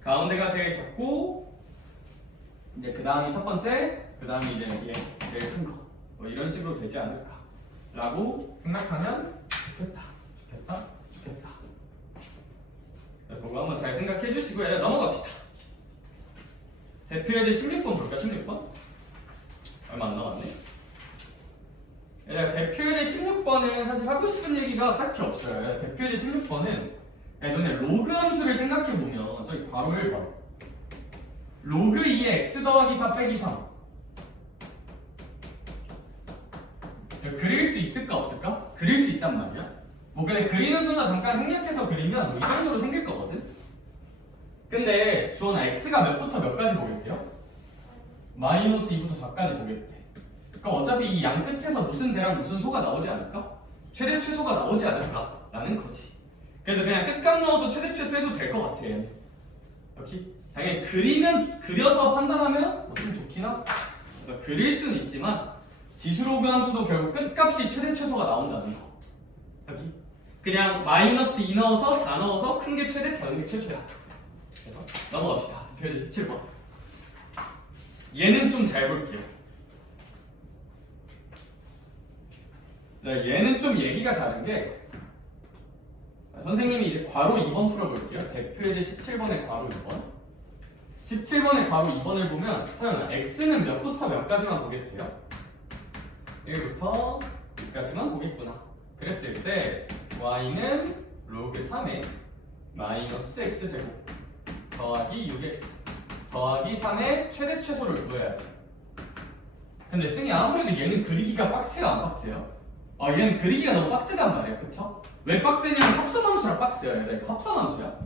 가운데가 제일 작고 이제 그 다음이 첫 번째, 그 다음이 이제 얘 제일 큰 거. 뭐 이런 식으로 되지 않을까 라고 생각하면 좋겠다. 그거 한번 잘 생각해 주시고 넘어갑시다. 대표 예제 16번 볼까? 16번? 얼마 안 남았네. 대표 예제 16번은 사실 하고 싶은 얘기가 딱히 없어요. 대표 예제 16번은 너네 로그 함수를 생각해보면 저기 괄호 1번 로그 2의 x 더하기 4 빼기 3 그릴 수 있을까 없을까? 그릴 수 있단 말이야. 뭐 근데 그리는 순간 잠깐 생략해서 그리면 뭐이 정도로 생길 거거든? 근데 주원아 x가 몇부터 몇까지 보겠대요? 마이너스 2부터 4까지 보겠대. 그럼 어차피 이 양 끝에서 무슨 대랑 무슨 소가 나오지 않을까? 최대 최소가 나오지 않을까? 라는 거지. 그래서 그냥 끝값 넣어서 최대 최소 해도 될 것 같아. 여기 당연히 그려서 판단하면 좀 좋긴 하고 그래서 그릴 수는 있지만 지수로그 함수도 결국 끝값이 최대 최소가 나온다는 거. 여기 그냥 마이너스 2 넣어서 4 넣어서 큰 게 최대 작은 게 최소야. 그래서 넘어갑시다. 표제 17번. 얘는 좀 잘 볼게요. 얘는 좀 얘기가 다른 게 선생님이 이제 괄호 2번 풀어볼게요. 대표예제 17번의 괄호 2번. 17번의 괄호 2번을 보면 서연아 x는 몇부터 몇까지만 보겠대요? 1부터 6까지만 보겠구나. 그랬을 때 y는 로그 3의 마이너스 x제곱 더하기 6x 더하기 3의 최대 최소를 구해야 돼. 근데 승희 아무래도 얘는 그리기가 빡세요 안 빡세요? 얘는 그리기가 너무 빡세단 말이야. 그쵸? 왜 빡세냐면 합선함수랑 빡세요. 얘들아 합선함수야.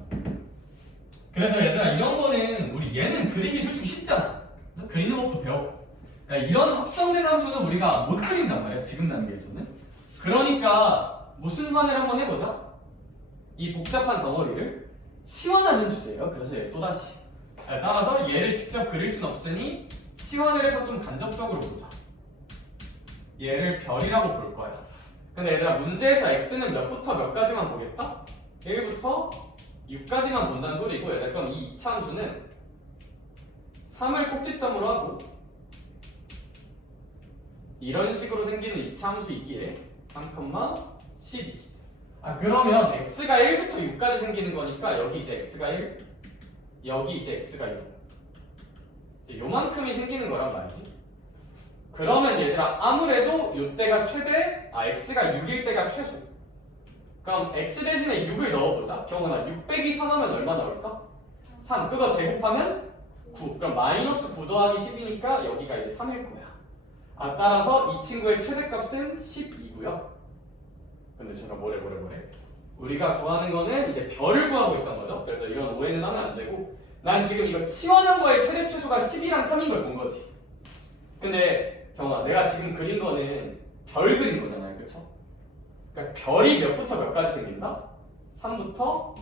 그래서 얘들아 이런 거는 우리 얘는 그리기 솔직히 쉽잖아. 그래서 그리는 법도 배웠고 이런 합성된 함수는 우리가 못 그린단 말이야 지금 단계에서는. 그러니까 무슨 반을 한번 해보자. 이 복잡한 덩어리를 치환하는 주제예요. 그래서 얘 또다시 따라서 얘를 직접 그릴 순 없으니 치환을 해서 좀 간접적으로 보자. 얘를 별이라고 볼 거야. 근데 얘들아 문제에서 x는 몇부터 몇까지만 보겠다? 1부터 6까지만 본다는 소리고 얘들 그럼 이 이차함수는 3을 꼭지점으로 하고 이런 식으로 생기는 이차함수 있기에 3,12. 그러면 x가 1부터 6까지 생기는 거니까 여기 이제 x가 1, 여기 이제 x가 6. 요만큼이 생기는 거란 말이지. 그러면 얘들아 아무래도 요때가 최대, x가 6일 때가 최소. 그럼 x 대신에 6을 넣어보자. 경훈아 6 빼기 3 하면 얼마 나올까? 3. 그거 제곱하면 9. 그럼 마이너스 9 더하기 10이니까 여기가 이제 3일 거야. 따라서 이 친구의 최대값은 12고요. 근데 제가 뭐래 우리가 구하는 거는 이제 별을 구하고 있던 거죠. 그래서 이건 오해는 하면 안 되고, 난 지금 이거 치환한 거의 최대 최소가 10이랑 3인 걸 본 거지. 근데 경아 내가 지금 그린 거는 별 그린 거잖아요, 그쵸? 그러니까 별이 몇부터 몇까지 생긴다? 3부터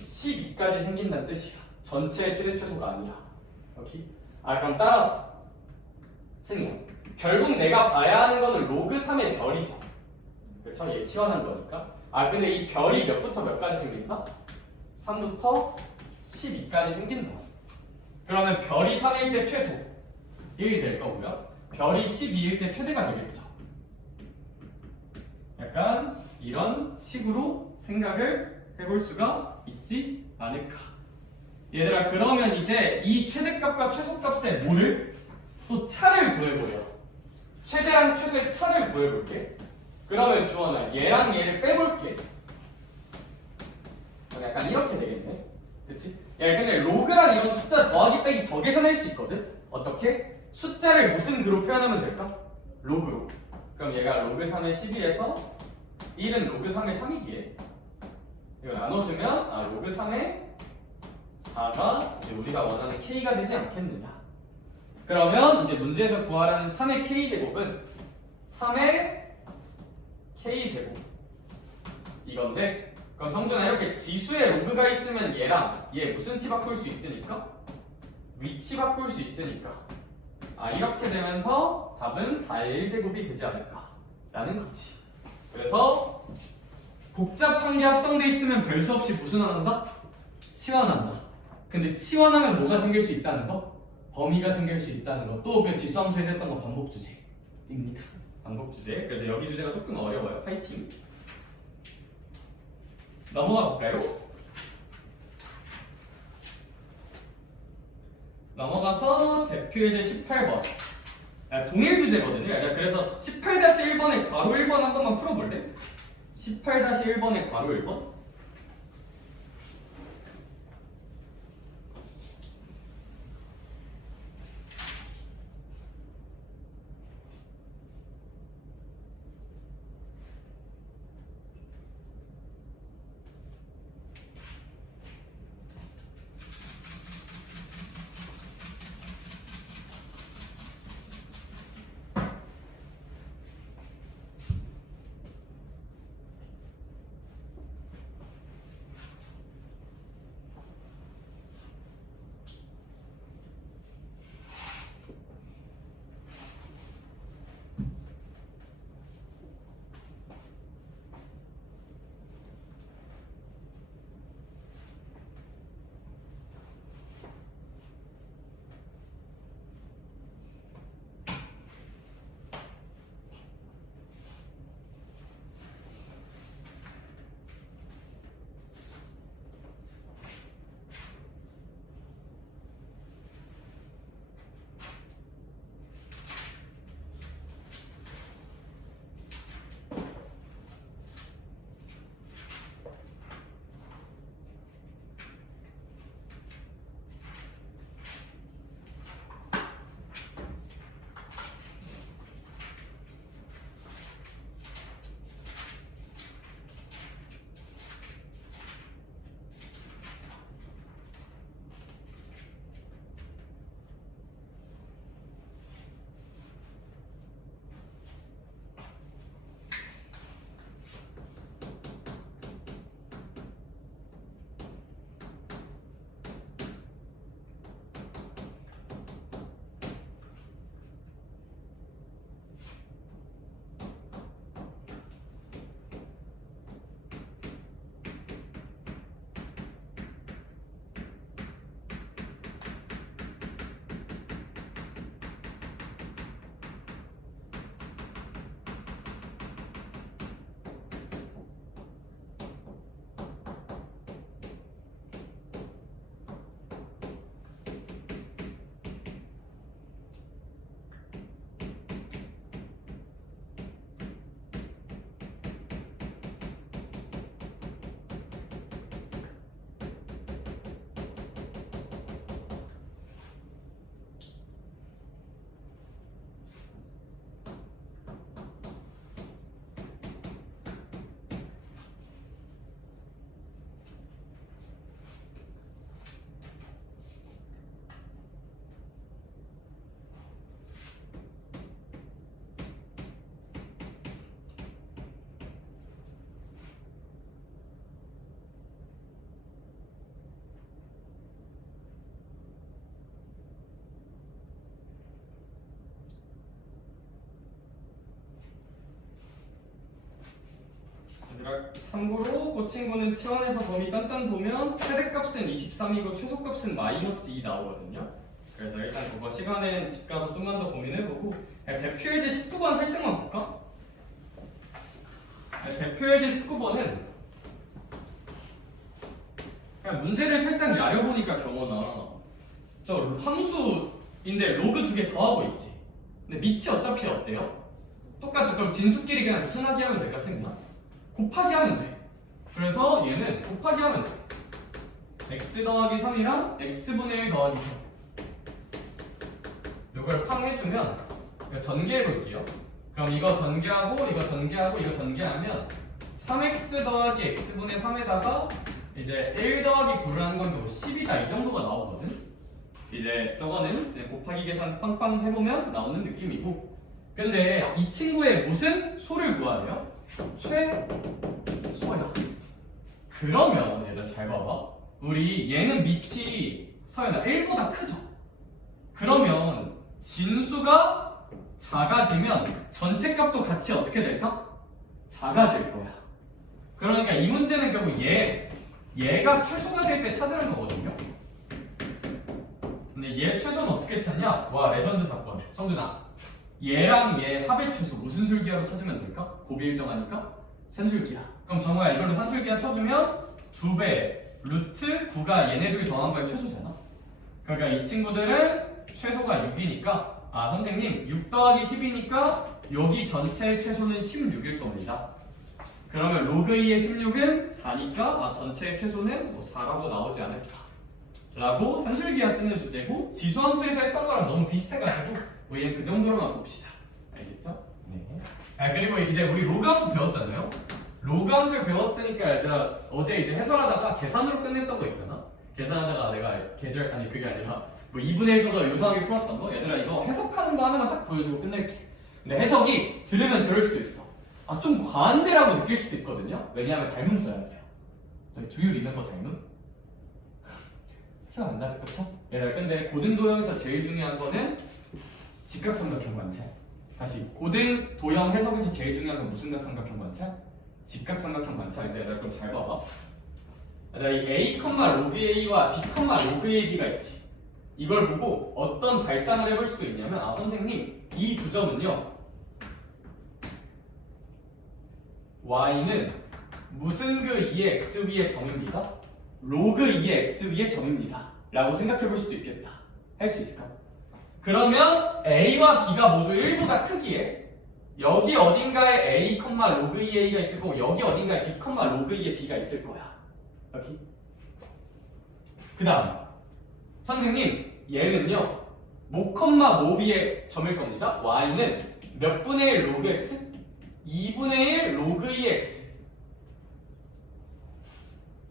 12까지 생긴다는 뜻이야. 전체의 최대 최소가 아니야. 여기. 그럼 따라서 승희야, 결국 내가 봐야 하는 거는 로그 3의 별이죠. 그쵸? 얘 치환한 거니까. 근데 이 별이 몇부터 몇까지 생긴다? 3부터 12까지 생긴다. 그러면 별이 3일 때 최소 1이 될 거고요. 별이 12일 때 최대가 되겠죠. 약간 이런 식으로 생각을 해볼 수가 있지 않을까. 얘들아 그러면 이제 이 최대값과 최소값의 뭐를? 또 차를 구해보려. 최대랑 최소의 차를 구해볼게. 그러면 주원아 얘랑 얘를 빼볼게. 약간 이렇게 되겠네. 그치? 야 근데 로그랑 이런 숫자 더하기 빼기 더 계산할 수 있거든? 어떻게? 숫자를 무슨 그로 표현하면 될까? 로그로. 그럼 얘가 로그 3의 12에서 1은 로그 3의 3이기에 이거 나눠주면 로그 3의 4가 이제 우리가 원하는 k가 되지 않겠느냐. 그러면 이제 문제에서 구하라는 3의 k제곱은 3의 k제곱 이건데, 그럼 성준아 이렇게 지수에 로그가 있으면 얘랑 얘 무슨 치 바꿀 수 있으니까? 위치 바꿀 수 있으니까 이렇게 되면서 답은 4의 1제곱이 되지 않을까 라는 거지. 그래서 복잡한 게 합성돼 있으면 별 수 없이 무슨 한다? 치환한다. 근데 치환하면 뭐가 생길 수 있다는 거? 범위가 생길 수 있다는 거. 또 그 지수함수에서 했던 거 반복 주제입니다. 반복 주제. 그래서 여기 주제가 조금 어려워요. 파이팅. 넘어가 볼까요? 넘어가서 대표 예제 18번. 동일 주제거든요. 그래서 18-1번의 괄호 1번 한 번만 풀어볼래? 18-1번의 괄호 1번. 참고로 그 친구는 치환해서 범위 딴딴 보면 최대값은 23이고 최소값은 -2 나오거든요. 그래서 일단 그거 시간은 집 가서 좀만 더 고민해보고 대표예제 19번 살짝만 볼까? 대표예제 19번은 그냥 문제를 살짝 야려보니까 경원아 저 함수인데 로그 2개 더하고 있지. 근데 밑이 어차피 어때요? 똑같죠. 그럼 진수끼리 그냥 무슨 하기 하면 될까 생각나? 곱하기 하면 돼. 그래서 얘는 곱하기 하면 돼. x 더하기 3이랑 x분의 1 더하기 3 이걸 팡 해주면 이거 전개해 볼게요. 그럼 이거 전개하고 이거 전개하고 이거 전개하면 3x 더하기 x분의 3에다가 이제 1 더하기 9를 하는 건데 뭐 10이다 이 정도가 나오거든. 이제 저거는 이제 곱하기 계산 빵빵 해보면 나오는 느낌이고, 근데 이 친구의 무슨 소를 구하래요? 최소야. 그러면 얘들 잘 봐봐. 우리 얘는 밑이 서연아 1보다 크죠? 그러면 진수가 작아지면 전체 값도 같이 어떻게 될까? 작아질 거야. 그러니까 이 문제는 결국 얘가 최소가 될 때 찾으는 거거든요. 근데 얘 최소는 어떻게 찾냐? 와 레전드 사건. 성준아, 얘랑 얘 합의 최소 무슨 술기하로 찾으면 될까? 곱이 일정하니까 산술기하. 그럼 정우야 이걸로 산술기하 쳐주면 2배 루트 9가 얘네 둘 더한 거의 최소잖아. 그러니까 이 친구들은 최소가 6이니까 아 선생님 6 더하기 10이니까 여기 전체의 최소는 16일 겁니다. 그러면 로그 2의 16은 4니까 아 전체의 최소는 뭐 4라고 나오지 않을까 라고 산술기하 쓰는 주제고, 지수함수에서 했던 거랑 너무 비슷해가지고 우리는 그 정도로만 봅시다. 알겠죠? 네. 아 그리고 이제 우리 로그 함수 배웠잖아요. 로그 함수를 배웠으니까 얘들아 어제 이제 해설하다가 계산으로 끝냈던 거 있잖아. 계산하다가 내가 그게 아니라 뭐 2분의 1 써서 요상하게 풀었던 거. 얘들아 이거 해석하는 거 하나만 딱 보여주고 끝낼게. 근데 해석이 들으면 그럴 수도 있어. 아 좀 과한데라고 느낄 수도 있거든요. 왜냐하면 닮음 써야 돼요. 너희 두율 있는 거 닮음? 기억 안 나지, 그쵸? 얘들아 근데 고등도형에서 제일 중요한 거는 직각삼각형 관찰. 다시 고등도형 해석에서 제일 중요한 건 무슨 각삼각형 관찰? 직각삼각형 관찰인데 얘들아 그럼 잘 봐봐. 얘들아 이 a, 로그 a와 b, 로그 ab가 있지. 이걸 보고 어떤 발상을 해볼 수도 있냐면 아 선생님 이 두 점은요 y는 무슨 그 2의 x 위의 점입니다. 로그 2의 x 위의 점입니다 라고 생각해 볼 수도 있겠다. 할 수 있을까? 그러면 a와 b가 모두 1보다 크기에 여기 어딘가에 a, 로그 2의 a가 있을 거고 여기 어딘가에 b, 로그 2의 b가 있을 거야. 여기. 그 다음 선생님 얘는요 모, 모비의 점일 겁니다. y는 몇 분의 1 로그 x? 2분의 1 로그 2x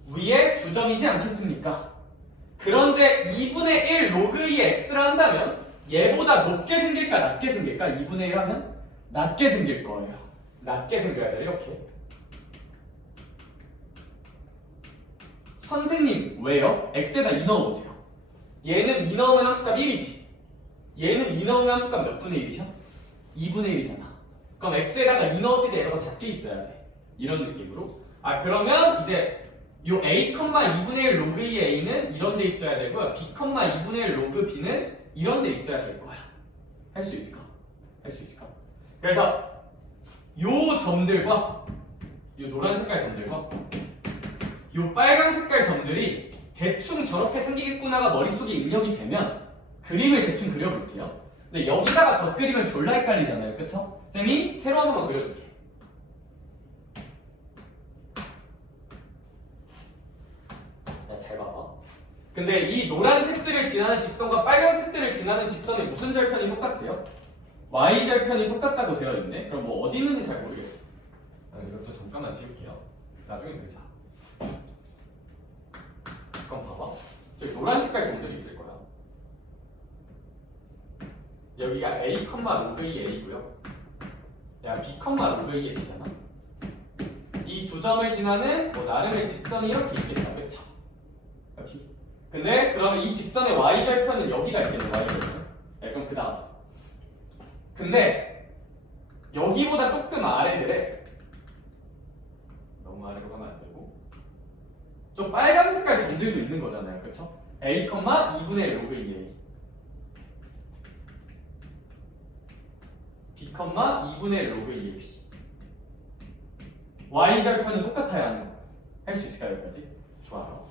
위에 두 점이지 않겠습니까? 그런데 2분의 1 로그 2의 x를 한다면 얘보다 높게 생길까 낮게 생길까? 2분의 1 하면 낮게 생길 거예요. 낮게 생겨야 돼. 이렇게. 선생님 왜요? x에다 2 넣어보세요. 얘는 2 넣으면 함수값 1이지. 얘는 2 넣으면 함수값 몇 분의 1이죠? 2분의 1이잖아. 그럼 x에다가 2 넣었을 때 얘가 더 작게 있어야 돼. 이런 느낌으로. 아 그러면 이제 요 a, 2분의 1 로그 2의 a는 이런 데 있어야 되고요. b, 2분의 1 로그 b는 이런 데 있어야 될 거야. 할 수 있을까? 할 수 있을까? 그래서 요 점들과 요 노란 색깔 점들과 요 빨간 색깔 점들이 대충 저렇게 생기겠구나가 머릿속에 입력이 되면 그림을 대충 그려볼게요. 근데 여기다가 덧 그리면 졸라 헷갈리잖아요. 그쵸? 쌤이 새로 한 번 그려줄게. 잘 봐봐. 근데 이 노란색들을 지나는 직선과 빨간색들을 지나는 직선에 무슨 절편이 똑같대요? y절편이 똑같다고 되어 있네. 그럼 뭐 어디 있는지 잘 모르겠어. 이것도 잠깐만 지울게요. 나중에 그리자. 그럼 봐봐. 저기 노란 색깔 점들이 있을 거야. 여기가 a, 로그 2의 a고요. 야 b, 로그 2의 b잖아. 이 두 점을 지나는 뭐 나름의 직선이 이렇게 있겠다. 그쵸? 여기. 근데 그러면 이 직선의 y절편은 여기가 있겠네. y절편. 그럼 그 다음. 근데 여기보다 조금 아래들에 너무 아래로 가면 안 되고 좀 빨간 색깔 점들도 있는 거잖아요, 그쵸? a, 2분의 1 로그 2a b, 2분의 1 로그 2a b y절편은 똑같아야 하는 거. 할 수 있을까요, 여기까지? 좋아요.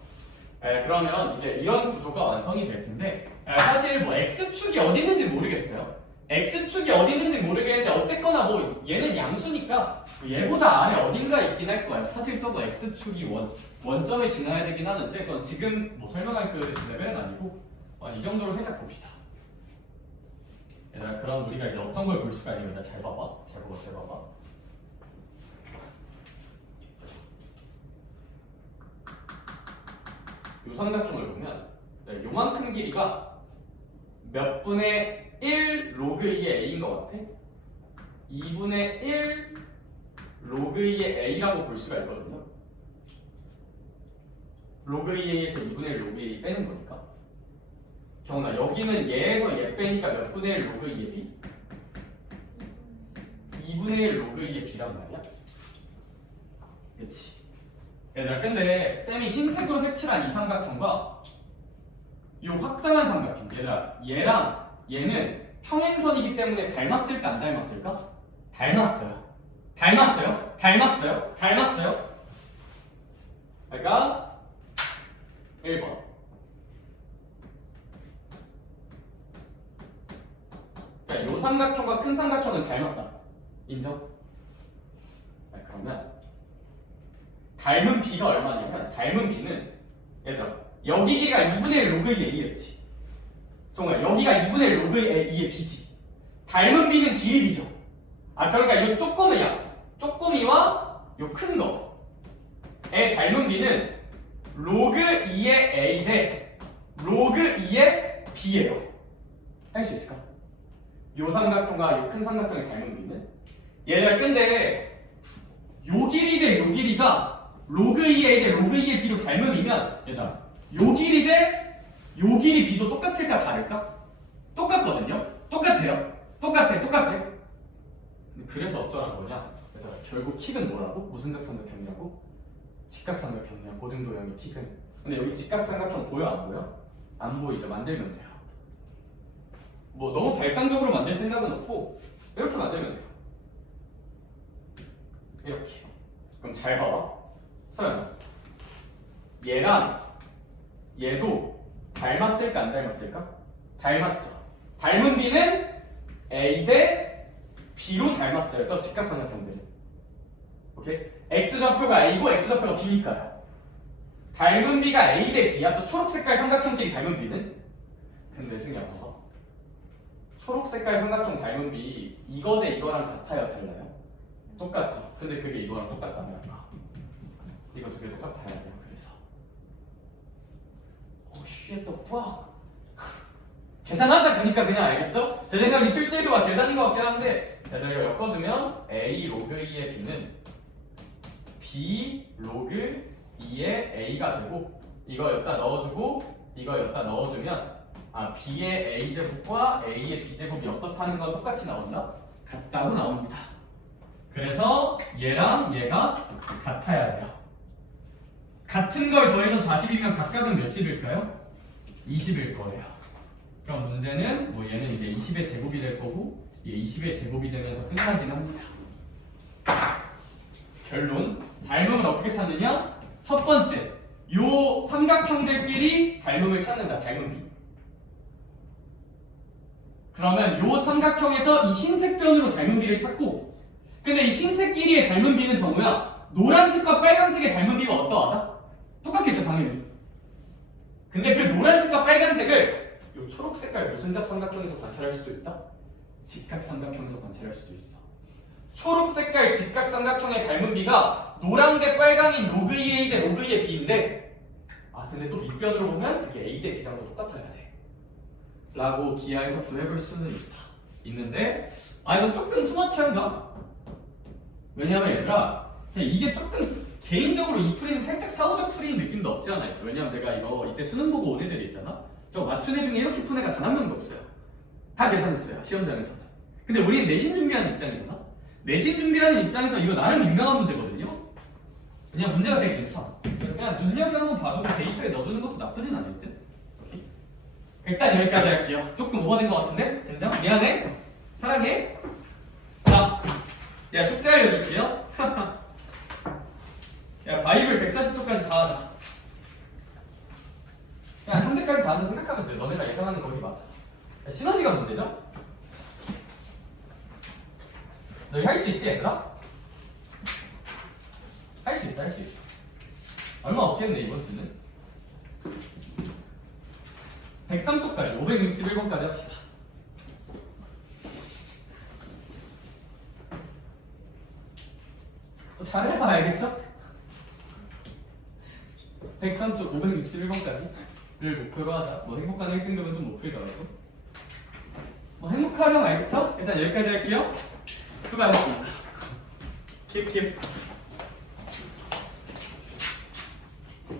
그러면 이제 이런 구조가 완성이 될 텐데 사실 뭐 x축이 어디 있는지 모르겠어요. x축이 어디 있는지 모르겠는데 어쨌거나 뭐 얘는 양수니까 얘보다 아래 어딘가 있긴 할 거예요. 사실 저거 x축이 원점에 지나야 되긴 하는데 그건 지금 뭐 설명할 그 레벨은 아니고 이 정도로 살짝 봅시다. 얘들아, 그럼 우리가 이제 어떤 걸 볼 수가 있냐면 잘 봐봐. 잘 봐봐. 요 삼각형을 보면 요만큼 길이가 몇 분의 1 로그 2의 a인 것 같아? 2분의 1 로그 2의 a라고 볼 수가 있거든요. 로그 2a에서 2분의 1 로그 2a 빼는 거니까. 경훈아, 여기는 얘에서 얘 빼니까 몇 분의 1 로그 2의 b? 2분의 1 로그 2의 b란 말이야? 그치? 얘들아, 근데 쌤이 흰색으로 색칠한 이 삼각형과 이 확장한 삼각형, 얘들아, 얘랑 얘는 평행선이기 때문에 닮았을까 안 닮았을까? 닮았어요. 그러니까 1번. 그러니까 이 삼각형과 큰 삼각형은 닮았다. 인정? 그러면 닮은 b가 얼마냐면 닮은 b는 얘들아 여기 길이가 2분의 1 로그 2의 a였지. 정말 여기가 2분의 1 로그 2의 b지. 닮은 b는 길이 b죠. 그러니까 이 쪼꼬미와 요 큰 거의 닮은 b는 로그 2의 a 대 로그 2의 b예요. 할 수 있을까? 요 삼각형과 요 큰 삼각형의 닮은 b는 얘들 근데 요 길이 대 요 길이가 로그 2의 a 대 로그 2의 b로 닮음이면 얘들아 요 길이 대 요 길이 b도 똑같을까 다를까? 똑같거든요? 똑같아. 근데 그래서 어쩌란 거냐? 얘들아 결국 킥은 뭐라고? 무슨 각삼각형이라고? 직각삼각형이야. 고등도형의 킥은. 근데 여기 직각삼각형 보여 안 보여? 안 보이죠? 만들면 돼요. 뭐 너무 발상적으로 만들 생각은 없고 이렇게 만들면 돼요. 이렇게. 그럼 잘 봐봐. 서연아, 얘랑 얘도 닮았을까 안 닮았을까? 닮았죠. 닮은 b는 a 대 b로 닮았어요. 저 직각삼각형들이. 오케이? x좌표가 a고 x좌표가 b니까요. 닮은 b가 a 대 b야. 저 초록색깔 삼각형끼리 닮은 b는? 근데 승희야 봐봐. 초록색깔 삼각형 닮은 b 이거 대 이거랑 같아요 달라요? 똑같죠. 근데 그게 이거랑 똑같다면 아까 이거 두 개 똑같아야 돼요. 그래서 shit the fuck 계산하자. 그니까 그냥 알겠죠? 제 생각에 출제도가 계산인 것 같긴 한데 얘들 이거 엮어주면 a 로그 2의 b는 b 로그 2의 a가 되고 이거 여기다 넣어주고 이거 여기다 넣어주면 b의 a제곱과 a의 b제곱이 어떻다는 건 똑같이 나온다? 같다고 나옵니다. 그래서 얘랑 얘가 같아야 돼요. 같은 걸 더해서 40이면 각각은 몇십일까요? 20일 거예요. 그럼 문제는 뭐 얘는 이제 20의 제곱이 될 거고 얘 20의 제곱이 되면서 끝나긴 합니다. 결론, 닮음을 어떻게 찾느냐? 첫 번째, 요 삼각형들끼리 닮음을 찾는다. 닮은 b. 그러면 요 삼각형에서 이 흰색 변으로 닮은 b를 찾고 근데 이 흰색 길이의 닮은 b는 정우야 노란색과 빨간색의 닮은 b가 어떠하다? 똑같겠죠 당연히. 근데 그 노란색과 빨간색을 요 초록색깔 무슨 삼각형에서 관찰할 수도 있다? 직각삼각형에서 관찰할 수도 있어. 초록색깔 직각삼각형의 닮은 b가 노랑 대 빨강인 로그 2의 a 대 로그 2의 b인데 근데 또 밑변으로 보면 그게 a 대 b랑 똑같아야 돼 라고 기하에서 구해볼 수는 있는데 이건 조금 투머치한가? 왜냐면 얘들아 이게 조금 개인적으로 이 풀이는 살짝 사후적 풀이인 느낌도 없지 않아 있어. 왜냐면 제가 이거 이때 수능 보고 온 애들이 있잖아. 저 맞춘 애 중에 이렇게 푼 애가 단 한 명도 없어요. 다 계산했어요 시험장에서는. 근데 우리는 내신 준비하는 입장이잖아. 내신 준비하는 입장에서 이거 나름 유명한 문제거든요. 그냥 문제가 되게 괜찮아. 그래서 그냥 눈여겨 한번 봐두고 데이터에 넣어두는 것도 나쁘진 않을 듯. 오케이? 일단 여기까지 할게요. 조금 오버된 것 같은데? 젠장? 미안해. 사랑해. 자, 야 숙제 알려줄게요. 야 바이블 140쪽까지 다 하자. 그냥 한 대까지 다 한다 생각하면 돼. 너네가 예상하는 거기 맞아. 야, 시너지가 문제죠? 너희 할 수 있지 얘들아? 할 수 있어, 할 수 있어. 얼마 없겠네 이번 주는. 103쪽까지 561번까지 합시다. 잘해봐 알겠죠? 103쪽 561번까지를 목표로 하자. 뭐 행복한 1등급은 좀 높이더라도 뭐 행복하려면 알겠죠? 일단 여기까지 할게요. 수고하셨습니다. 킵.